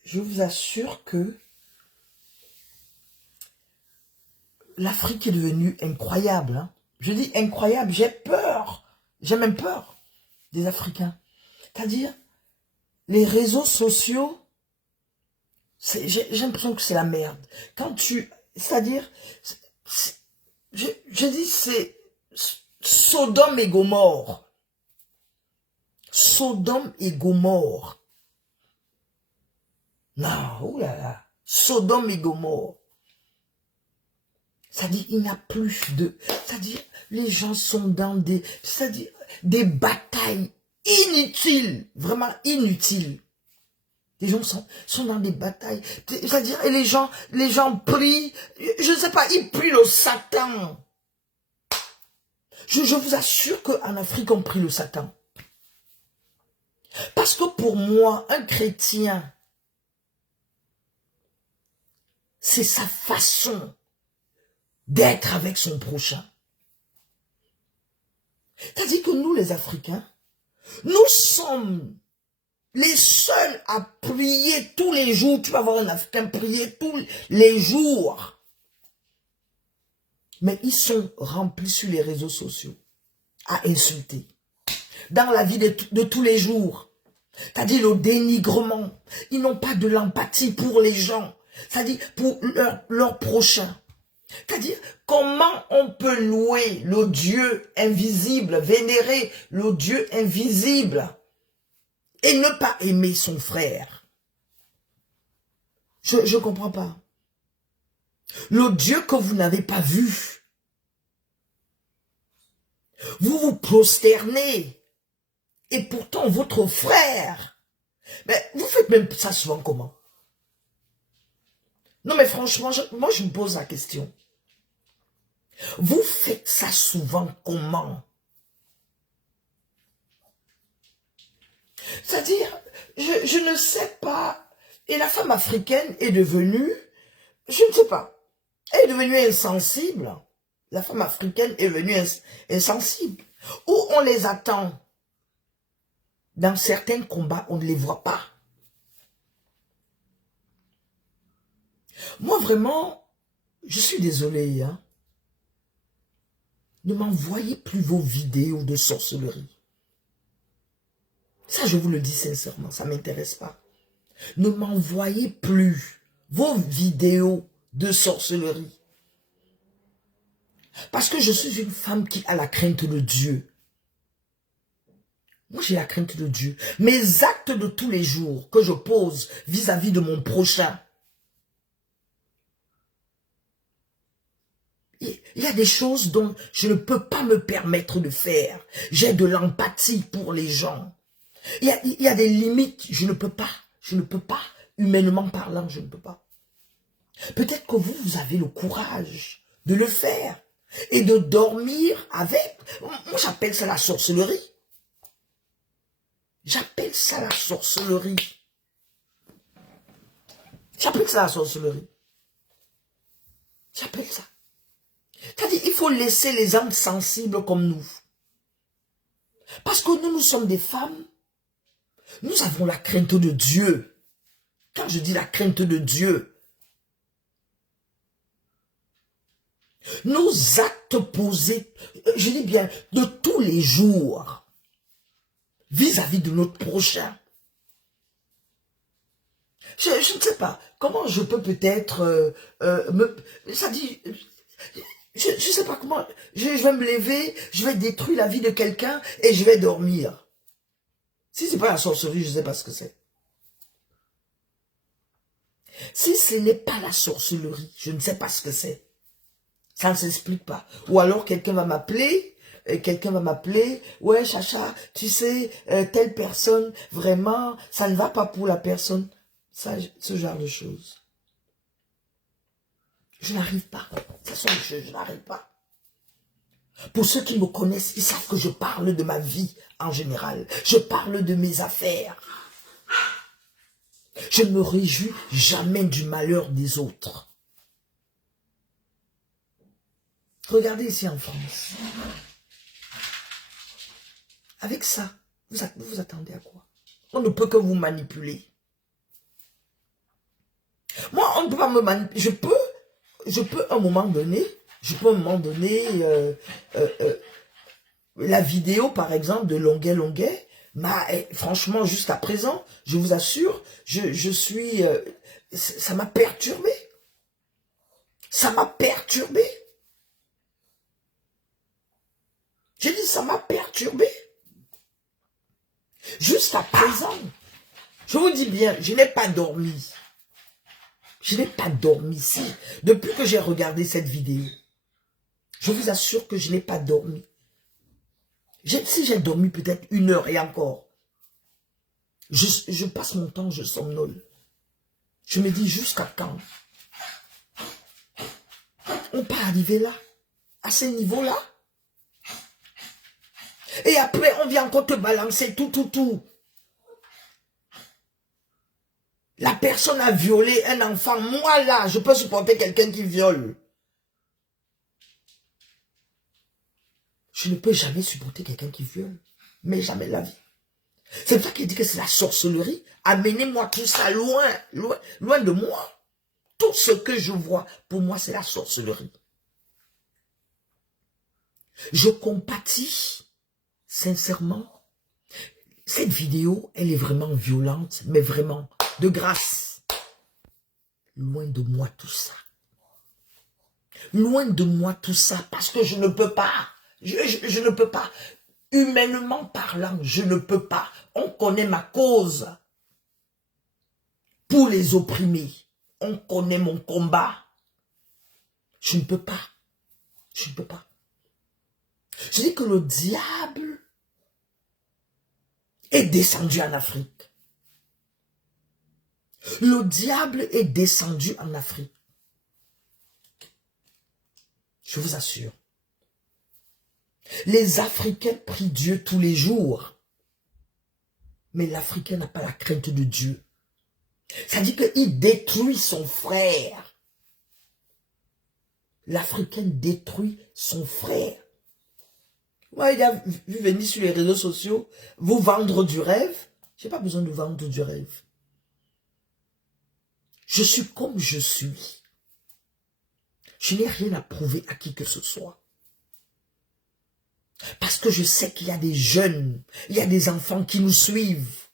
je vous assure que l'Afrique est devenue incroyable. Hein. Je dis incroyable, j'ai peur. J'ai même peur des Africains. C'est-à-dire, les réseaux sociaux, j'ai l'impression que c'est la merde. Quand tu... C'est-à-dire, je dis c'est Sodome et Gomorre. Sodome et Gomorre. Non, oulala. Sodome et Gomorre. C'est-à-dire, il n'y a plus de... C'est-à-dire, les gens sont dans des... C'est-à-dire, des batailles inutiles. Vraiment inutiles. Les gens sont dans des batailles. C'est-à-dire, et les gens prient. Je ne sais pas, ils prient le Satan. Je vous assure qu'en Afrique, on prie le Satan. Parce que pour moi, un chrétien, c'est sa façon d'être avec son prochain. C'est-à-dire que nous, les Africains, nous sommes les seuls à prier tous les jours. Tu vas voir un Africain prier tous les jours. Mais ils sont remplis sur les réseaux sociaux à insulter. Dans la vie de tous les jours. C'est-à-dire le dénigrement. Ils n'ont pas de l'empathie pour les gens. C'est-à-dire pour leur prochain. C'est-à-dire, comment on peut louer le Dieu invisible, vénérer le Dieu invisible et ne pas aimer son frère? Je ne comprends pas. Le Dieu que vous n'avez pas vu. Vous vous prosternez. Et pourtant, votre frère, mais vous faites même ça souvent comment? Non mais franchement, moi je me pose la question. Vous faites ça souvent comment? C'est-à-dire, je ne sais pas. Et la femme africaine est devenue, je ne sais pas. Elle est devenue insensible. La femme africaine est devenue insensible. Où on les attend. Dans certains combats, on ne les voit pas. Moi, vraiment, je suis désolé. Hein. Ne m'envoyez plus vos vidéos de sorcellerie. Ça, je vous le dis sincèrement, ça ne m'intéresse pas. Ne m'envoyez plus vos vidéos de sorcellerie. Parce que je suis une femme qui a la crainte de Dieu. Moi, j'ai la crainte de Dieu. Mes actes de tous les jours que je pose vis-à-vis de mon prochain. Il y a des choses dont je ne peux pas me permettre de faire. J'ai de l'empathie pour les gens. Il y a des limites. Je ne peux pas. Je ne peux pas. Humainement parlant, je ne peux pas. Peut-être que vous avez le courage de le faire. Et de dormir avec. Moi, j'appelle ça la sorcellerie. J'appelle ça la sorcellerie. J'appelle ça la sorcellerie. J'appelle ça. C'est-à-dire, il faut laisser les âmes sensibles comme nous. Parce que nous sommes des femmes. Nous avons la crainte de Dieu. Quand je dis la crainte de Dieu, nos actes posés, je dis bien, de tous les jours, vis-à-vis de notre prochain. Je ne sais pas, comment je peux peut-être ça dit, je ne sais pas comment, je vais me lever, je vais détruire la vie de quelqu'un et je vais dormir. Si ce n'est pas la sorcellerie, je ne sais pas ce que c'est. Si ce n'est pas la sorcellerie, je ne sais pas ce que c'est. Ça ne s'explique pas. Ou alors quelqu'un va m'appeler, ouais Chacha, tu sais, telle personne, vraiment, ça ne va pas pour la personne. Ça, ce genre de choses. Je n'arrive pas. Ce sont des choses, je n'arrive pas. Pour ceux qui me connaissent, ils savent que je parle de ma vie en général. Je parle de mes affaires. Je ne me réjouis jamais du malheur des autres. Regardez ici en France. Avec ça, vous vous attendez à quoi? On ne peut que vous manipuler. Moi, on ne peut pas me manipuler. Je peux à un moment donné, la vidéo, par exemple, de Longuet, franchement, jusqu'à présent, je vous assure, je suis, ça m'a perturbé. Ça m'a perturbé. J'ai dit, ça m'a perturbé. Jusqu'à présent, je vous dis bien, je n'ai pas dormi. Je n'ai pas dormi. Depuis que j'ai regardé cette vidéo, je vous assure que je n'ai pas dormi. Si j'ai dormi peut-être 1 heure et encore, je passe mon temps, je somnole. Je me dis jusqu'à quand on peut arriver là, à ce niveau-là. Et après, on vient encore te balancer tout. La personne a violé un enfant. Moi, là, je peux supporter quelqu'un qui viole. Je ne peux jamais supporter quelqu'un qui viole. Mais jamais de la vie. C'est pour ça qu'il dit que c'est la sorcellerie. Amenez-moi tout ça loin de moi. Tout ce que je vois, pour moi, c'est la sorcellerie. Je compatis. Sincèrement, cette vidéo, elle est vraiment violente, mais vraiment, de grâce. Loin de moi tout ça. Loin de moi tout ça, parce que je ne peux pas. Je ne peux pas. Humainement parlant, je ne peux pas. On connaît ma cause. Pour les opprimés, on connaît mon combat. Je ne peux pas. Je ne peux pas. Je dis que le diable est descendu en Afrique. Le diable est descendu en Afrique. Je vous assure. Les Africains prient Dieu tous les jours. Mais l'Africain n'a pas la crainte de Dieu. Ça dit qu'il détruit son frère. l'Africain détruit son frère. Moi, il a vu venir sur les réseaux sociaux, vous vendre du rêve. J'ai pas besoin de vendre du rêve. Je suis comme je suis. Je n'ai rien à prouver à qui que ce soit. Parce que je sais qu'il y a des jeunes, il y a des enfants qui nous suivent.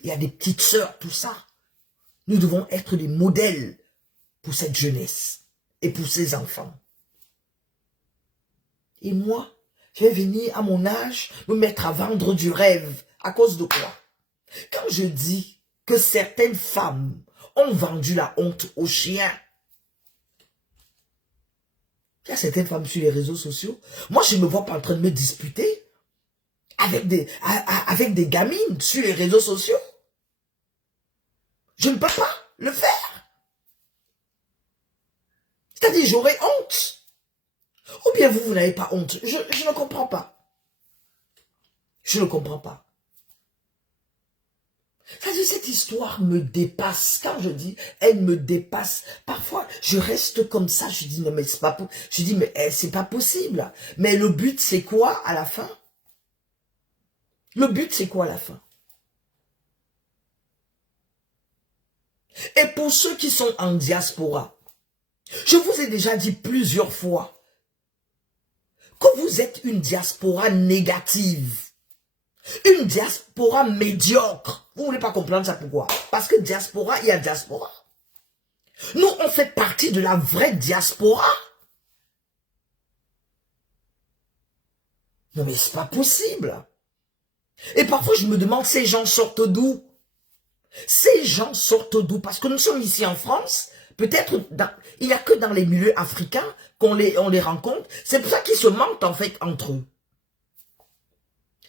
Il y a des petites sœurs, tout ça. Nous devons être des modèles pour cette jeunesse et pour ces enfants. Et moi, je vais venir à mon âge me mettre à vendre du rêve. À cause de quoi? Quand je dis que certaines femmes ont vendu la honte aux chiens, il y a certaines femmes sur les réseaux sociaux. Moi, je ne me vois pas en train de me disputer avec des gamines sur les réseaux sociaux. Je ne peux pas le faire. C'est-à-dire, j'aurais honte. Ou bien vous n'avez pas honte. Je ne comprends pas. Je ne comprends pas. C'est-à-dire, cette histoire me dépasse. Quand je dis, elle me dépasse. Parfois, je reste comme ça. Je dis, non, mais c'est pas possible. Je dis, mais c'est pas possible. Mais le but, c'est quoi à la fin? Le but, c'est quoi à la fin? Et pour ceux qui sont en diaspora, je vous ai déjà dit plusieurs fois que vous êtes une diaspora négative. Une diaspora médiocre. Vous ne voulez pas comprendre ça pourquoi? Parce que diaspora, il y a diaspora. Nous, on fait partie de la vraie diaspora. Non mais c'est pas possible. Et parfois je me demande, ces gens sortent d'où? Ces gens sortent d'où? Parce que nous sommes ici en France, peut-être il n'y a que dans les milieux africains qu'on les rencontre. C'est pour ça qu'ils se mentent en fait entre eux.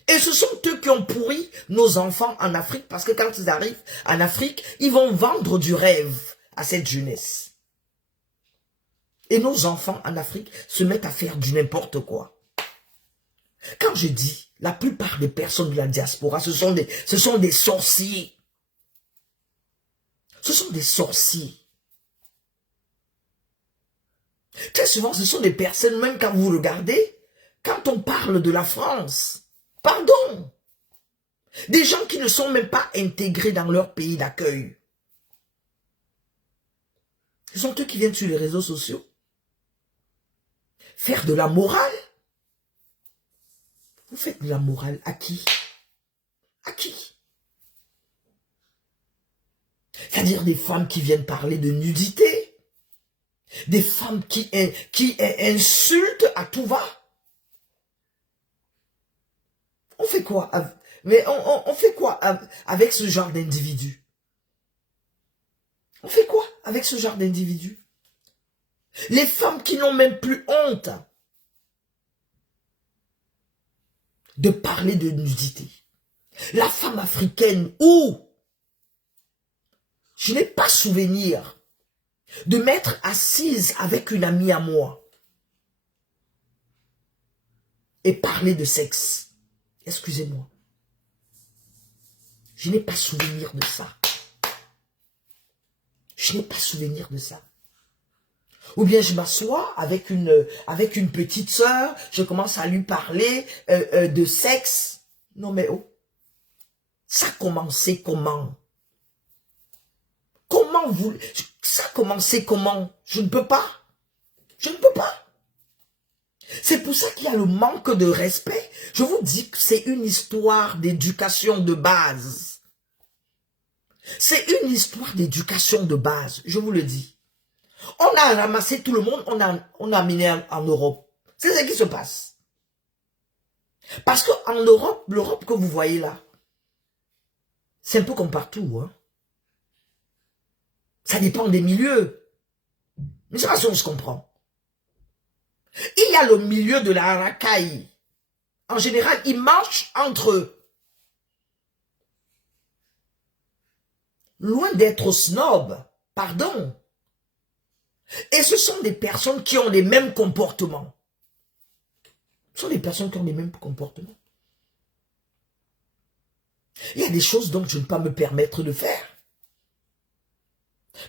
Et ce sont eux qui ont pourri nos enfants en Afrique, parce que quand ils arrivent en Afrique, ils vont vendre du rêve à cette jeunesse. Et nos enfants en Afrique se mettent à faire du n'importe quoi. Quand je dis, la plupart des personnes de la diaspora, ce sont des sorciers. Ce sont des sorciers. Très souvent, ce sont des personnes, même quand vous regardez, quand on parle de la France, pardon, des gens qui ne sont même pas intégrés dans leur pays d'accueil. Ce sont eux qui viennent sur les réseaux sociaux faire de la morale. Vous faites de la morale à qui? À qui? C'est-à-dire des femmes qui viennent parler de nudité, des femmes qui insultent à tout va. On fait quoi? Mais on fait quoi avec ce genre d'individu? On fait quoi avec ce genre d'individu? Les femmes qui n'ont même plus honte de parler de nudité. La femme africaine, où je n'ai pas souvenir de m'être assise avec une amie à moi et parler de sexe. Excusez-moi. Je n'ai pas souvenir de ça. Je n'ai pas souvenir de ça. Ou bien je m'assois avec une petite sœur, je commence à lui parler de sexe. Non mais oh, ça a commencé comment? Comment vous... Ça a commencé comment? Je ne peux pas. Je ne peux pas. C'est pour ça qu'il y a le manque de respect. Je vous dis que c'est une histoire d'éducation de base. C'est une histoire d'éducation de base, je vous le dis. On a ramassé tout le monde, on a amené en Europe. C'est ce qui se passe. Parce qu'en Europe, l'Europe que vous voyez là, c'est un peu comme partout. Hein. Ça dépend des milieux. Mais c'est pas si on se comprend. Il y a le milieu de la racaille. En général, ils marchent entre eux. Loin d'être snob, pardon. Et ce sont des personnes qui ont les mêmes comportements. Ce sont des personnes qui ont les mêmes comportements. Il y a des choses dont je ne peux pas me permettre de faire.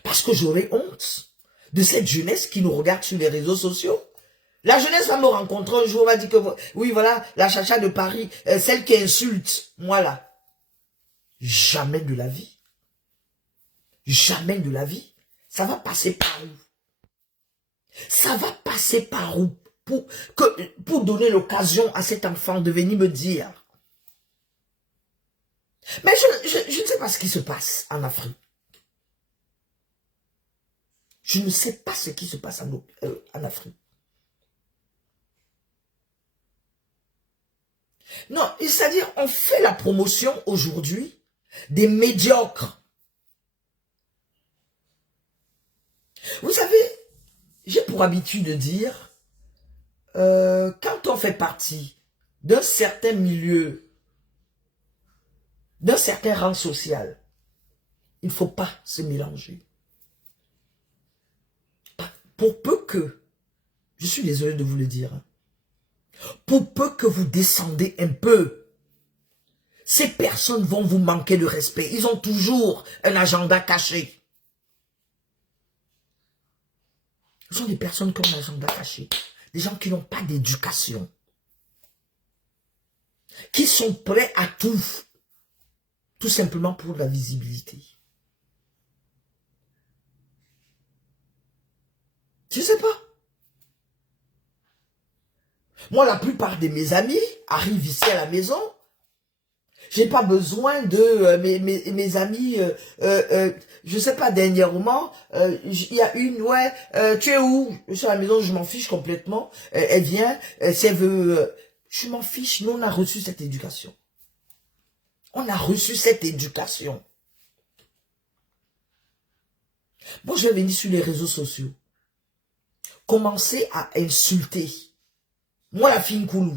Parce que j'aurais honte de cette jeunesse qui nous regarde sur les réseaux sociaux. La jeunesse va me rencontrer un jour, va dire que, oui, voilà, la chacha de Paris, celle qui insulte, moi là. Jamais de la vie. Jamais de la vie. Ça va passer par où? Ça va passer par où? Pour donner l'occasion à cet enfant de venir me dire. Mais je ne sais pas ce qui se passe en Afrique. Je ne sais pas ce qui se passe en Afrique. Non, c'est-à-dire, on fait la promotion aujourd'hui des médiocres. Vous savez, j'ai pour habitude de dire, quand on fait partie d'un certain milieu, d'un certain rang social, il ne faut pas se mélanger. Pour peu que, je suis désolé de vous le dire, pour peu que vous descendez un peu, ces personnes vont vous manquer de respect. Ils ont toujours un agenda caché. Ce sont des personnes qui ont un agenda caché. Des gens qui n'ont pas d'éducation. Qui sont prêts à tout. Tout simplement pour la visibilité. Je ne sais pas. Moi, la plupart de mes amis arrivent ici à la maison. J'ai pas besoin de mes amis, je sais pas, dernièrement, il y a une, ouais, tu es où? Je suis à la maison, je m'en fiche complètement. Elle vient, si elle veut, je m'en fiche. Nous, on a reçu cette éducation. On a reçu cette éducation. Bon, je vais venir sur les réseaux sociaux. Commencer à insulter. Moi, la fille Nkoulou,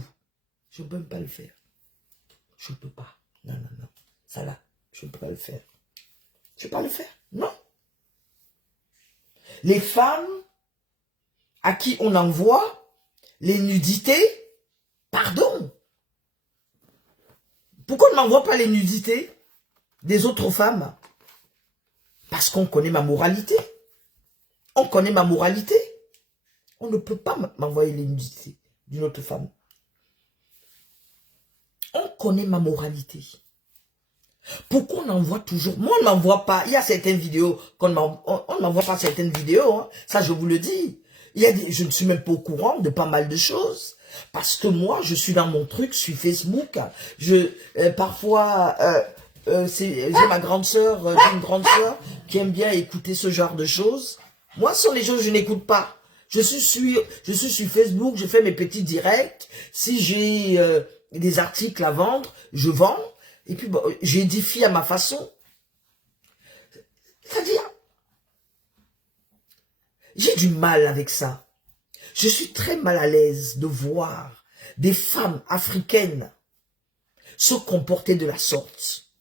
je ne peux même pas le faire. Je ne peux pas. Non, non, non. Ça là, je ne peux pas le faire. Je ne peux pas le faire. Non. Les femmes à qui on envoie les nudités, pardon. Pourquoi on ne m'envoie pas les nudités des autres femmes? Parce qu'on connaît ma moralité. On connaît ma moralité. On ne peut pas m'envoyer les nudités d'une autre femme. On connaît ma moralité. Pourquoi on envoie toujours? Moi, on ne m'envoie pas. Il y a certaines vidéos on ne m'envoie pas certaines vidéos. Hein. Ça, je vous le dis. Je ne suis même pas au courant de pas mal de choses. Parce que moi, je suis dans mon truc sur Facebook. Parfois, j'ai ma grande sœur, j'ai une grande sœur qui aime bien écouter ce genre de choses. Moi, ce sont les choses que je n'écoute pas. Je suis sur Facebook, je fais mes petits directs. Si j'ai des articles à vendre, je vends. Et puis, bon, j'édifie à ma façon. C'est-à-dire, j'ai du mal avec ça. Je suis très mal à l'aise de voir des femmes africaines se comporter de la sorte.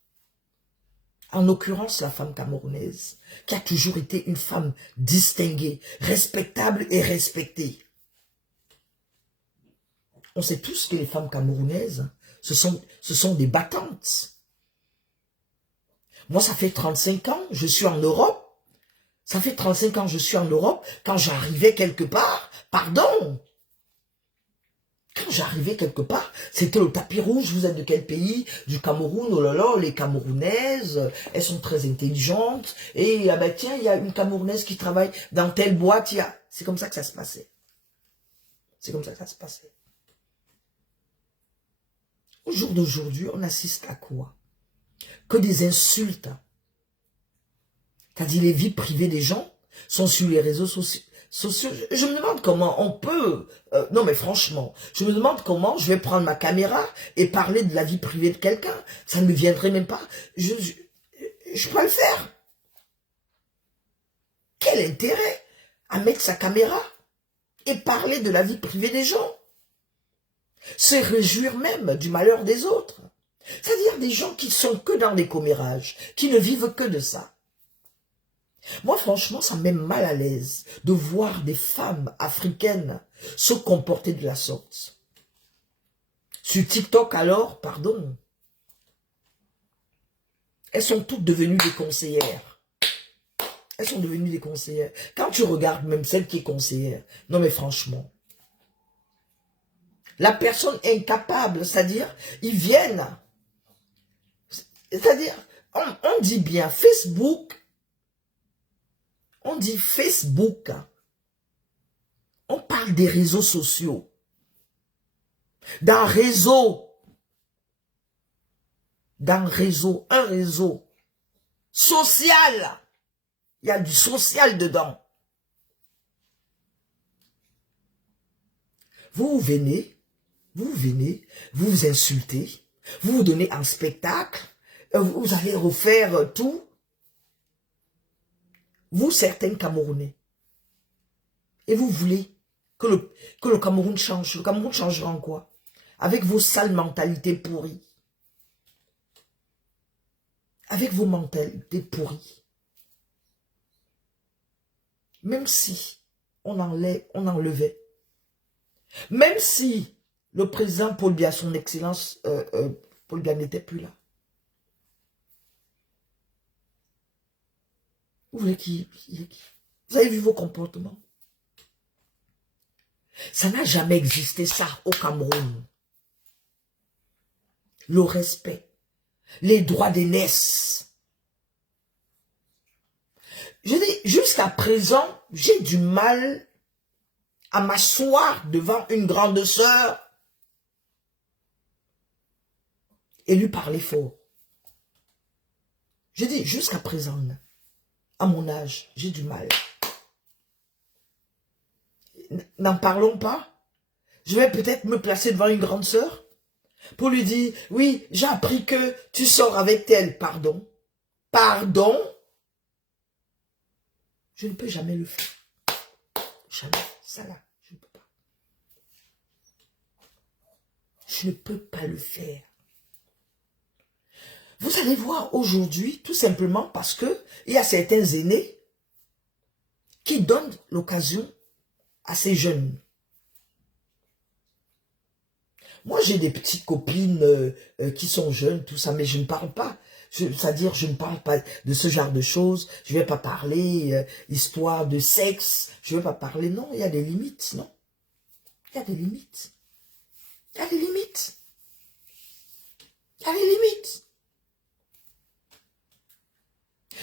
En l'occurrence, la femme camerounaise, qui a toujours été une femme distinguée, respectable et respectée. On sait tous que les femmes camerounaises, ce sont des battantes. Moi, ça fait 35 ans, je suis en Europe. Ça fait 35 ans que je suis en Europe. Quand j'arrivais quelque part, pardon. Quand j'arrivais quelque part, c'était le tapis rouge. Vous êtes de quel pays? Du Cameroun. Oh là là, les Camerounaises, elles sont très intelligentes. Et ah ben tiens, il y a une Camerounaise qui travaille dans telle boîte. C'est comme ça que ça se passait. C'est comme ça que ça se passait. Au jour d'aujourd'hui, on assiste à quoi? Que des insultes. C'est-à-dire les vies privées des gens sont sur les réseaux sociaux. Je me demande comment on peut... non mais franchement, je me demande comment je vais prendre ma caméra et parler de la vie privée de quelqu'un. Ça ne me viendrait même pas. Je peux le faire. Quel intérêt à mettre sa caméra et parler de la vie privée des gens? Se réjouir même du malheur des autres. C'est-à-dire des gens qui sont que dans les commérages, qui ne vivent que de ça. Moi, franchement, ça me met mal à l'aise de voir des femmes africaines se comporter de la sorte. Sur TikTok, alors, pardon, elles sont toutes devenues des conseillères. Elles sont devenues des conseillères. Quand tu regardes même celle qui est conseillère, non mais franchement, la personne incapable, c'est-à-dire, ils viennent, c'est-à-dire, on dit bien Facebook, on dit Facebook, on parle des réseaux sociaux. D'un réseau, un réseau social. Il y a du social dedans. Vous venez, vous vous insultez, vous vous donnez un spectacle, vous allez refaire tout. Vous, certains Camerounais, et vous voulez que le Cameroun change. Le Cameroun changera en quoi? Avec vos sales mentalités pourries. Avec vos mentalités pourries. Même si on enlevait. Même si le président Paul Biya, son excellence, Paul Biya n'était plus là. Vous voulez qui? Vous avez vu vos comportements? Ça n'a jamais existé ça au Cameroun. Le respect, les droits d'aînesse. Je dis, jusqu'à présent, j'ai du mal à m'asseoir devant une grande sœur et lui parler fort. Je dis, jusqu'à présent, à mon âge, j'ai du mal. N'en parlons pas. Je vais peut-être me placer devant une grande sœur pour lui dire, oui, j'ai appris que tu sors avec elle. Pardon. Pardon. Je ne peux jamais le faire. Jamais. Ça là, je ne peux pas. Je ne peux pas le faire. Vous allez voir aujourd'hui, tout simplement parce que il y a certains aînés qui donnent l'occasion à ces jeunes. Moi, j'ai des petites copines qui sont jeunes, tout ça, mais je ne parle pas. C'est-à-dire, je ne parle pas de ce genre de choses. Je ne vais pas parler histoire de sexe. Je ne vais pas parler, non, il y a des limites, non. Il y a des limites. Il y a des limites. Il y a des limites.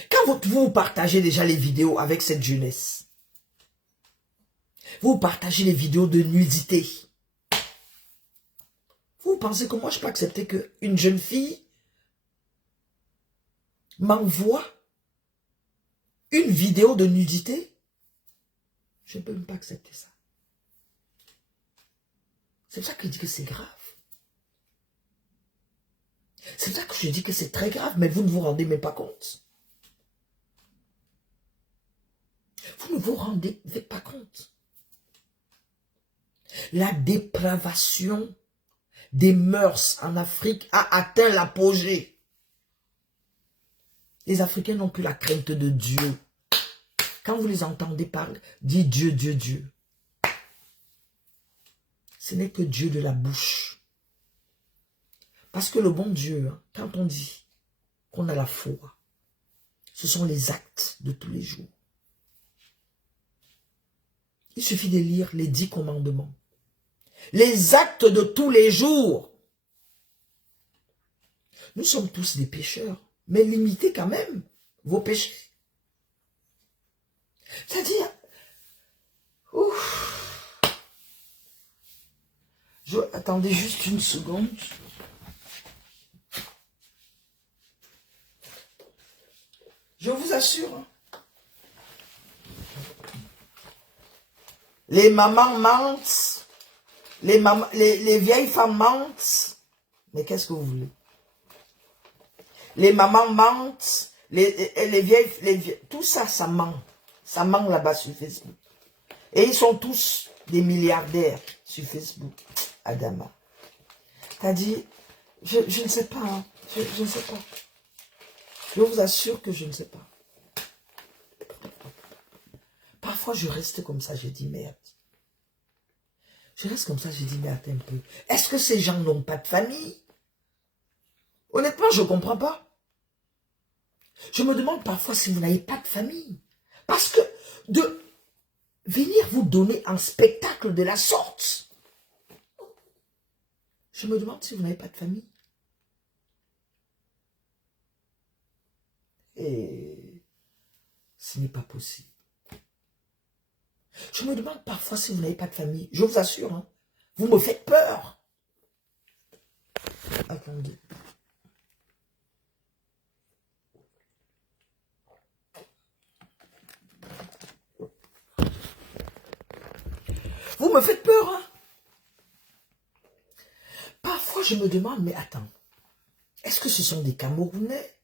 Quand vous partagez déjà les vidéos avec cette jeunesse, vous partagez les vidéos de nudité, vous pensez que moi je peux accepter qu'une jeune fille m'envoie une vidéo de nudité? Je ne peux même pas accepter ça. C'est pour ça que je dis que c'est grave. C'est pour ça que je dis que c'est très grave, mais vous ne vous rendez même pas compte. Vous ne vous rendez pas compte. La dépravation des mœurs en Afrique a atteint l'apogée. Les Africains n'ont plus la crainte de Dieu. Quand vous les entendez parler, dis Dieu, Dieu, Dieu. Ce n'est que Dieu de la bouche. Parce que le bon Dieu, quand on dit qu'on a la foi, ce sont les actes de tous les jours. Il suffit de lire les 10 commandements. Les actes de tous les jours. Nous sommes tous des pécheurs, mais limitez quand même vos péchés. C'est-à-dire, attendez juste une seconde. Je vous assure, les mamans mentent, les vieilles femmes mentent, mais qu'est-ce que vous voulez? Les mamans mentent, les vieilles, tout ça, ça ment. Ça ment là-bas sur Facebook. Et ils sont tous des milliardaires sur Facebook. Adama. T'as dit, je ne sais pas, hein. Je ne sais pas. Je vous assure que je ne sais pas. Parfois, je reste comme ça, je dis merde. Je reste comme ça, je dis merde un peu. Est-ce que ces gens n'ont pas de famille? Honnêtement, je ne comprends pas. Je me demande parfois si vous n'avez pas de famille. Parce que de venir vous donner un spectacle de la sorte, je me demande si vous n'avez pas de famille. Et ce n'est pas possible. Je me demande parfois si vous n'avez pas de famille. Je vous assure, hein, vous me faites peur. Attendez. Vous me faites peur, hein? Parfois, je me demande, mais attends, est-ce que ce sont des Camerounais?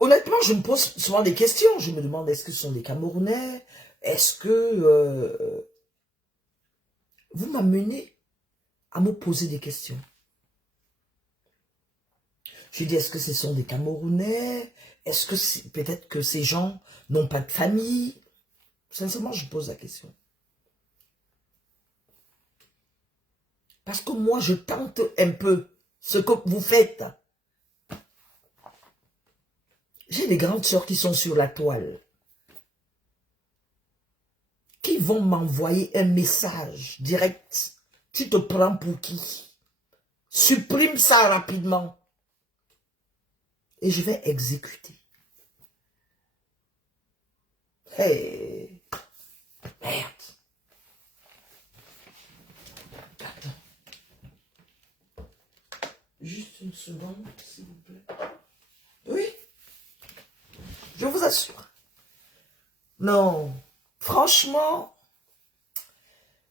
Honnêtement, je me pose souvent des questions. Je me demande, est-ce que ce sont des Camerounais? Est-ce que vous m'amenez à me poser des questions? Je dis, est-ce que ce sont des Camerounais? Est-ce que peut-être que ces gens n'ont pas de famille? Sincèrement, je pose la question. Parce que moi, je tente un peu ce que vous faites. J'ai des grandes sœurs qui sont sur la toile, qui vont m'envoyer un message direct. Tu te prends pour qui? Supprime ça rapidement. Et je vais exécuter. Hey, merde. Attends. Juste une seconde, s'il vous plaît. Oui. Je vous assure. Non. Franchement,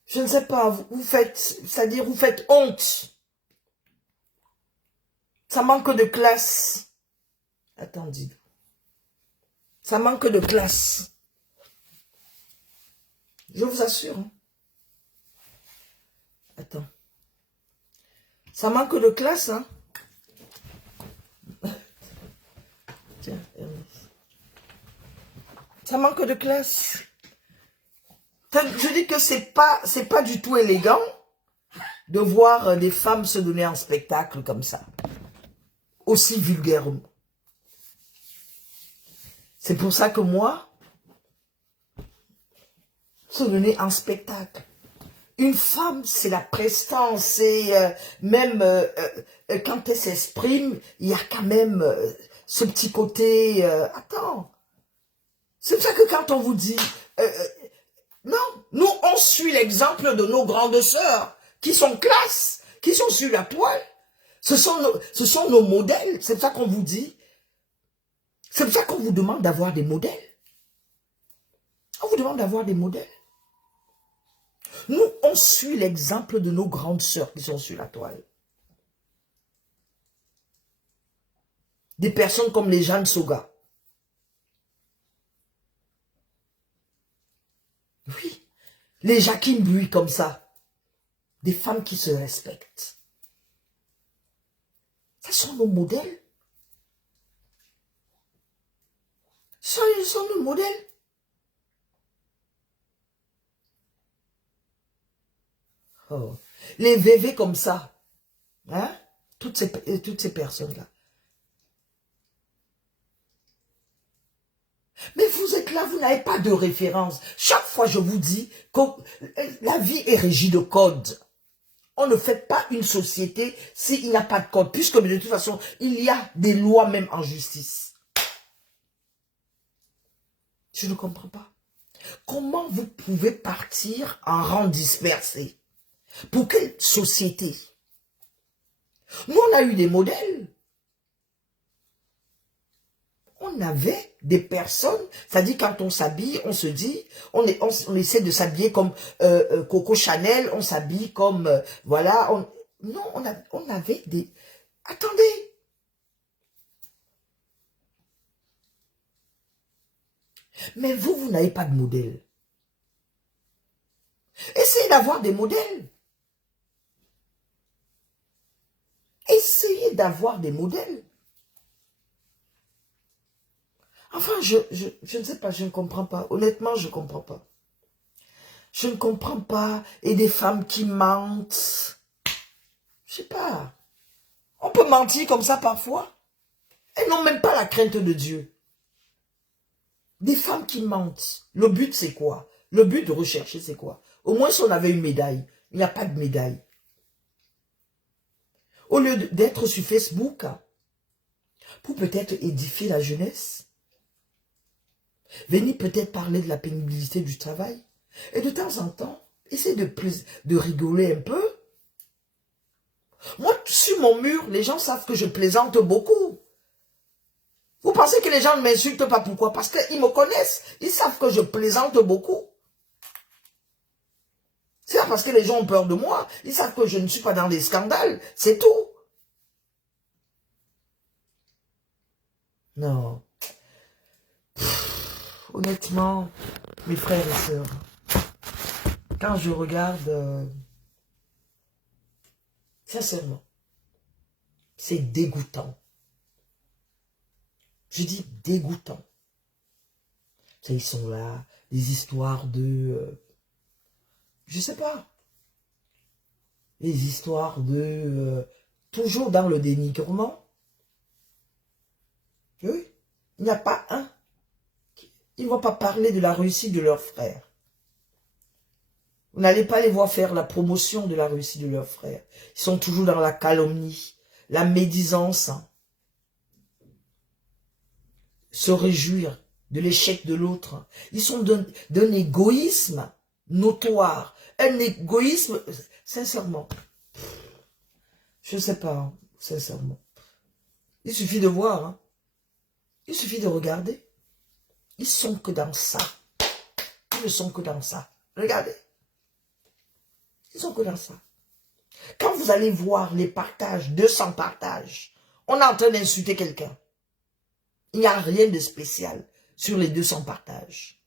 je ne sais pas, vous faites, c'est-à-dire vous faites honte. Ça manque de classe. Attendez. Ça manque de classe. Je vous assure. Hein. Attends. Ça manque de classe, hein. Tiens, ça manque de classe. Je dis que c'est pas du tout élégant de voir des femmes se donner un spectacle comme ça. Aussi vulgairement. C'est pour ça que moi, se donner un spectacle. Une femme, c'est la prestance, c'est même quand elle s'exprime, il y a quand même ce petit côté, attends. C'est pour ça que quand on vous dit, non, nous on suit l'exemple de nos grandes sœurs, qui sont classe, qui sont sur la toile. Ce sont nos modèles, c'est pour ça qu'on vous dit. C'est pour ça qu'on vous demande d'avoir des modèles. On vous demande d'avoir des modèles. Nous, on suit l'exemple de nos grandes sœurs qui sont sur la toile. Des personnes comme les Jeanne Soga. Oui, les Jacqueline Bui comme ça. Des femmes qui se respectent. Ce sont nos modèles. Ce sont nos modèles. Oh. Les VV comme ça. Hein? Toutes ces personnes-là. Mais vous êtes là, vous n'avez pas de référence. Chaque fois, je vous dis que la vie est régie de codes. On ne fait pas une société s'il n'y a pas de code. Puisque de toute façon, il y a des lois même en justice. Je ne comprends pas. Comment vous pouvez partir en rang dispersé? Pour quelle société? Nous, on a eu des modèles. On avait des personnes, c'est-à-dire quand on s'habille, on se dit, on essaie de s'habiller comme Coco Chanel, on s'habille comme, voilà. Non, on avait des... Attendez. Mais vous n'avez pas de modèle. Essayez d'avoir des modèles. Essayez d'avoir des modèles. Enfin, je ne sais pas, je ne comprends pas. Honnêtement, je ne comprends pas. Je ne comprends pas. Et des femmes qui mentent. Je sais pas. On peut mentir comme ça parfois. Elles n'ont même pas la crainte de Dieu. Des femmes qui mentent. Le but, c'est quoi? Le but de rechercher, c'est quoi? Au moins, si on avait une médaille. Il n'y a pas de médaille. Au lieu d'être sur Facebook, pour peut-être édifier la jeunesse, venir peut-être parler de la pénibilité du travail, et de temps en temps, essayer de rigoler un peu. Moi, sur mon mur, les gens savent que je plaisante beaucoup. Vous pensez que les gens ne m'insultent pas? Pourquoi? Parce qu'ils me connaissent. Ils savent que je plaisante beaucoup. C'est pas parce que les gens ont peur de moi. Ils savent que je ne suis pas dans des scandales. C'est tout. Non. Honnêtement, mes frères et sœurs, quand je regarde, sincèrement, c'est dégoûtant. Je dis dégoûtant. Ils sont là, des histoires de... je sais pas. Les histoires de... toujours dans le dénigrement. Oui. Il n'y a pas un. Ils ne vont pas parler de la réussite de leurs frères. Vous n'allez pas les voir faire la promotion de la réussite de leurs frères. Ils sont toujours dans la calomnie, la médisance. Se réjouir de l'échec de l'autre. Ils sont d'un égoïsme notoire. Un égoïsme, sincèrement. Je ne sais pas, hein, sincèrement. Il suffit de voir. Hein. Il suffit de regarder. Ils sont que dans ça. Ils ne sont que dans ça. Regardez. Ils sont que dans ça. Quand vous allez voir les partages, 200 partages, on est en train d'insulter quelqu'un. Il n'y a rien de spécial sur les 200 partages.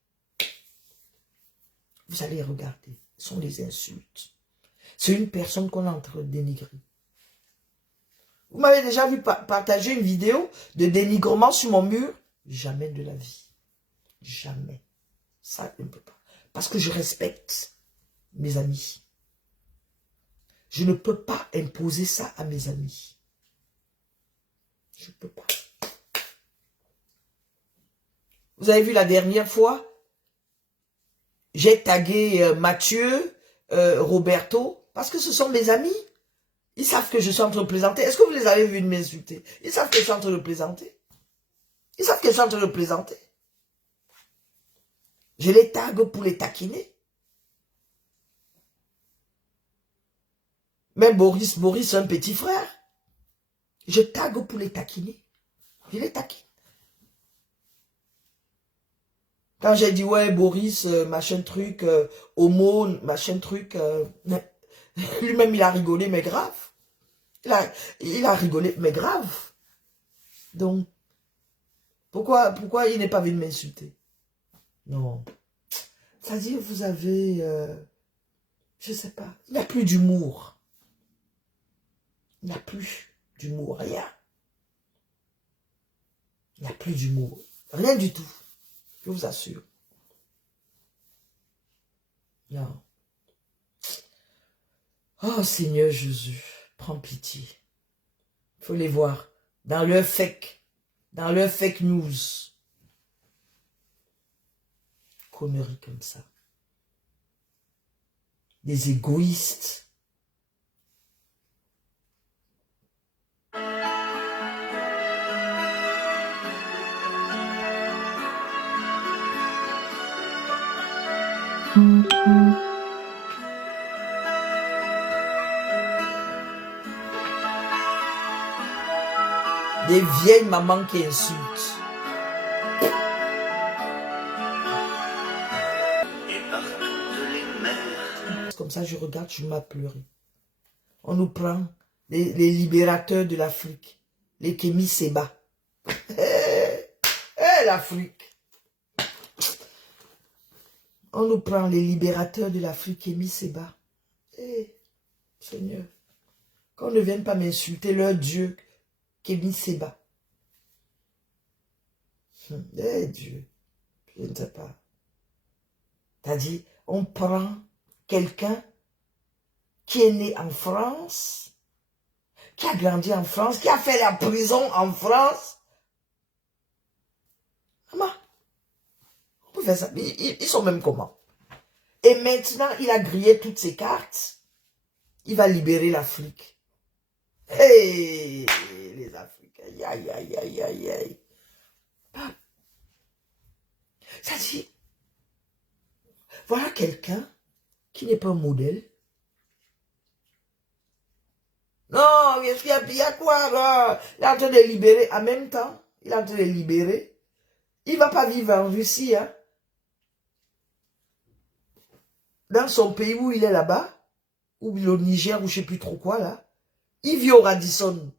Vous allez regarder. Ce sont des insultes. C'est une personne qu'on est en train de dénigrer. Vous m'avez déjà vu partager une vidéo de dénigrement sur mon mur? Jamais de la vie. Jamais. Ça, je ne peux pas. Parce que je respecte mes amis. Je ne peux pas imposer ça à mes amis. Je ne peux pas. Vous avez vu la dernière fois, j'ai tagué Mathieu, Roberto, parce que ce sont mes amis. Ils savent que je suis en train de plaisanter. Est-ce que vous les avez vus m'insulter? Ils savent que je suis en train de plaisanter. Ils savent que je suis en train de plaisanter. Je les tague pour les taquiner. Même Boris, un petit frère. Je tague pour les taquiner. Je les taquine. Quand j'ai dit, ouais, Boris, machin truc, homo, machin truc, lui-même, il a rigolé, mais grave. Il a rigolé, mais grave. Donc, pourquoi il n'est pas venu m'insulter? Non. C'est-à-dire, vous avez, je sais pas, il n'y a plus d'humour. Il n'y a plus d'humour, rien. Il n'y a plus d'humour. Rien du tout. Je vous assure. Non. Oh Seigneur Jésus, prends pitié. Il faut les voir. Dans leur fake news. Conneries comme ça. Des égoïstes. Des vieilles mamans qui insultent. Et par toutes les mers. Comme ça, je regarde, je m'ai pleuré. On nous prend les libérateurs de l'Afrique, les Kémy Séba. L'Afrique. On nous prend les libérateurs de l'Afrique, Kémy Séba. Seigneur, qu'on ne vienne pas m'insulter leur Dieu, Kémy Séba. Dieu, je ne sais pas. T'as dit, on prend quelqu'un qui est né en France, qui a grandi en France, qui a fait la prison en France. Maman, peut faire ça. Ils sont même comment? Et maintenant, il a grillé toutes ses cartes. Il va libérer l'Afrique. Hey, les Africains. Aïe, aïe, aïe, aïe, aïe. Ça dit, voilà quelqu'un qui n'est pas un modèle. Non, il y a quoi là? Il est en train de libérer en même temps. Il est en train de libérer. Il ne va pas vivre en Russie. Hein? Dans son pays où il est là-bas, ou au Niger, ou je ne sais plus trop quoi là, il vit au Radisson.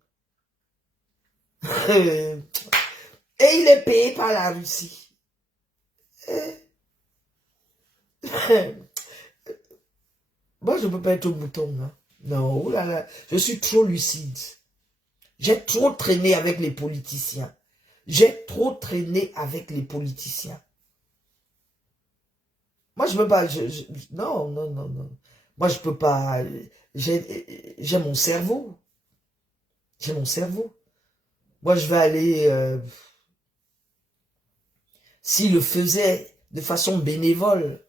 Et il est payé par la Russie. Moi, je ne peux pas être au bouton. Hein? Non, oh là là, je suis trop lucide. J'ai trop traîné avec les politiciens. J'ai trop traîné avec les politiciens. Moi, je ne peux pas... non, non, non, non. Moi, je ne peux pas... J'ai mon cerveau. J'ai mon cerveau. Moi, je vais aller... s'il le faisait de façon bénévole,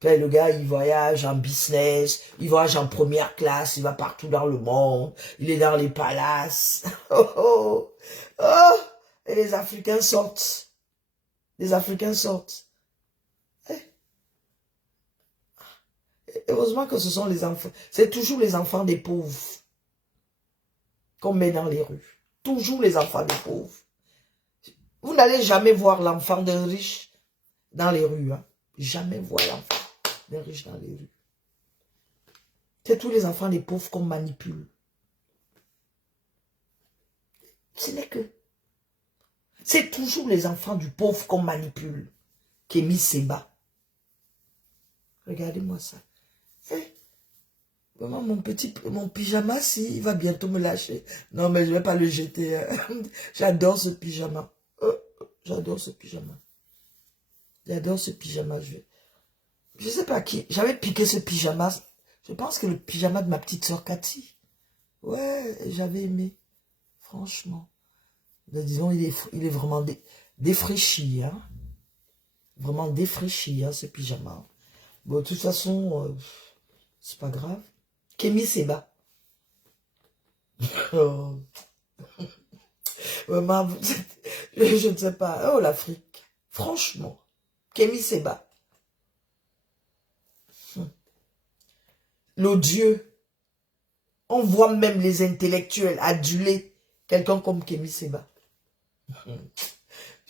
puis le gars, il voyage en business, il voyage en première classe, il va partout dans le monde, il est dans les palaces. Oh, oh, oh. Et les Africains sortent. Les Africains sortent. Heureusement que ce sont les enfants. C'est toujours les enfants des pauvres qu'on met dans les rues. Toujours les enfants des pauvres. Vous n'allez jamais voir l'enfant d'un riche dans les rues. Hein. Jamais voir l'enfant d'un riche dans les rues. C'est tous les enfants des pauvres qu'on manipule. Ce n'est que... C'est toujours les enfants du pauvre qu'on manipule. Kémy Séba. Regardez-moi ça. Hey, maman, mon pyjama, si, il va bientôt me lâcher. Non, mais je ne vais pas le jeter. Hein. J'adore ce pyjama. J'adore ce pyjama. J'adore ce pyjama. Je ne sais pas qui. J'avais piqué ce pyjama. Je pense que le pyjama de ma petite soeur Cathy. Ouais, j'avais aimé. Franchement. Mais disons, il est vraiment défraîchi. Hein. Vraiment défraîchi, hein, ce pyjama. Bon, de toute façon, c'est pas grave. Kémy Séba. Oh. Maman, je ne sais pas. Oh, l'Afrique. Franchement. Kémy Séba. L'odieux. On voit même les intellectuels aduler quelqu'un comme Kémy Séba.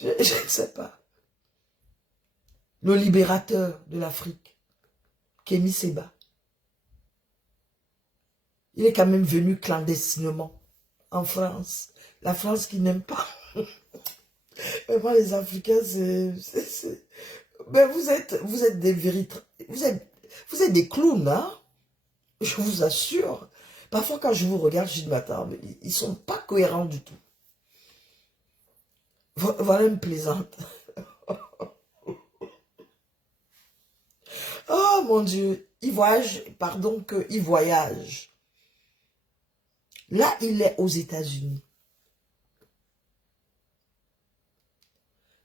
Je ne sais pas. Le libérateur de l'Afrique. Kémy Séba. Il est quand même venu clandestinement en France. La France qui n'aime pas. Vraiment, les Africains, c'est... Mais vous êtes des véritables... Vous êtes des clowns, hein? Je vous assure. Parfois, quand je vous regarde, je dis, mais attends, mais ils ne sont pas cohérents du tout. Voilà une plaisante. Oh mon Dieu, il voyage, pardon que il voyage. Là, il est aux États-Unis.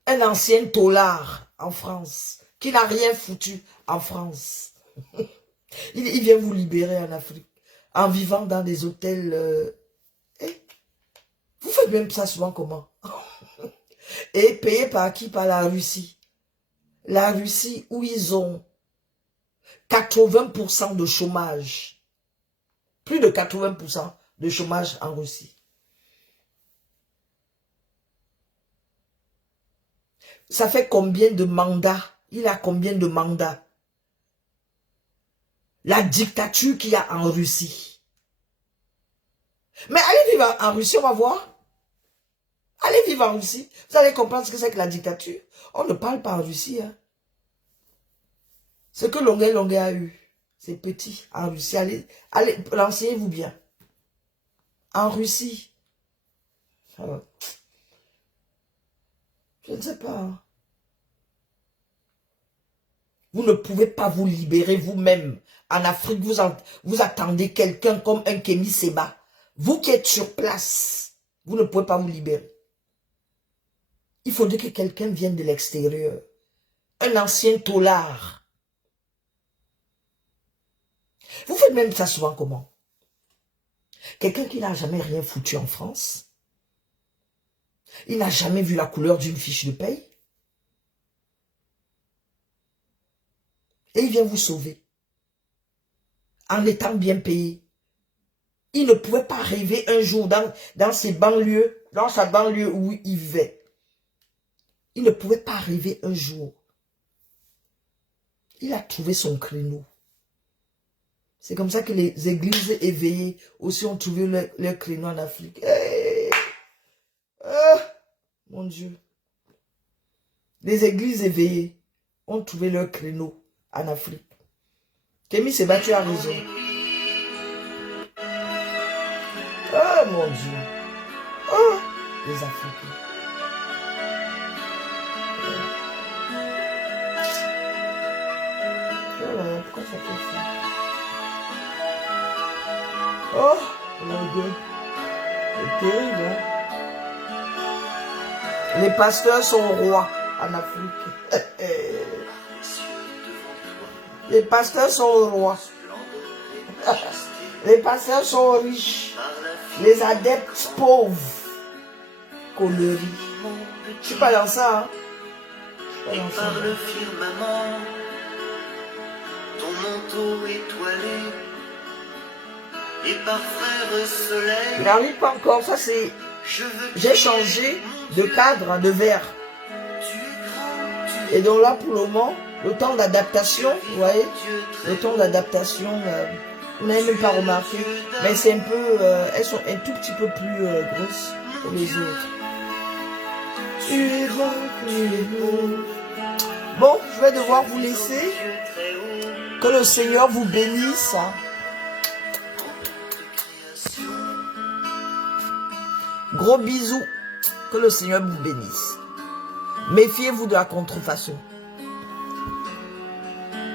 Un ancien taulard en France, qui n'a rien foutu en France. Il vient vous libérer en Afrique, en vivant dans des hôtels. Vous faites même ça souvent comment? Et payé par qui? Par la Russie. La Russie où ils ont 80% de chômage. Plus de 80% de chômage en Russie. Ça fait combien de mandats? Il a combien de mandats? La dictature qu'il y a en Russie. Mais allez vivre en Russie, on va voir. Allez vivre en Russie. Vous allez comprendre ce que c'est que la dictature. On ne parle pas en Russie. Hein. Ce que Longuet a eu, c'est petit en Russie. Allez, renseignez-vous bien. En Russie. Je ne sais pas. Hein. Vous ne pouvez pas vous libérer vous-même. En Afrique, vous attendez quelqu'un comme un Kémy Séba. Vous qui êtes sur place, vous ne pouvez pas vous libérer. Il faudrait que quelqu'un vienne de l'extérieur Un ancien taulard. Vous faites même ça souvent comment? Quelqu'un qui n'a jamais rien foutu en France. Il n'a jamais vu la couleur d'une fiche de paye. Et il vient vous sauver. En étant bien payé. Il ne pouvait pas rêver un jour dans ses banlieues, dans sa banlieue où il vivait. Il ne pouvait pas rêver un jour. Il a trouvé son créneau. C'est comme ça que les églises éveillées aussi ont trouvé leur créneau en Afrique. Hey! Mon Dieu. Les églises éveillées ont trouvé leur créneau en Afrique. Kémy Séba, tu as raison. Oh mon Dieu. Oh, les Africains. Oh là là, pourquoi ça fait ça? Oh mon Dieu. C'est terrible, hein? Les pasteurs sont rois en Afrique. Les pasteurs sont rois. Les pasteurs sont riches. Les adeptes pauvres. Colerie. Je suis pas dans ça, hein? Et par le firmament, ton manteau étoilé, et par frère soleil, Il n'arrive pas encore, ça c'est... J'ai changé de cadre, de verre. Et donc là, pour le moment, le temps d'adaptation, vous voyez, le temps d'adaptation, vous n'avez même pas remarqué, mais c'est un peu, elles sont un tout petit peu plus grosses que les autres. Tu es bon, tu es beau. Bon, je vais devoir vous laisser. Que le Seigneur vous bénisse. Gros bisous. Que le Seigneur vous bénisse. Méfiez-vous de la contrefaçon.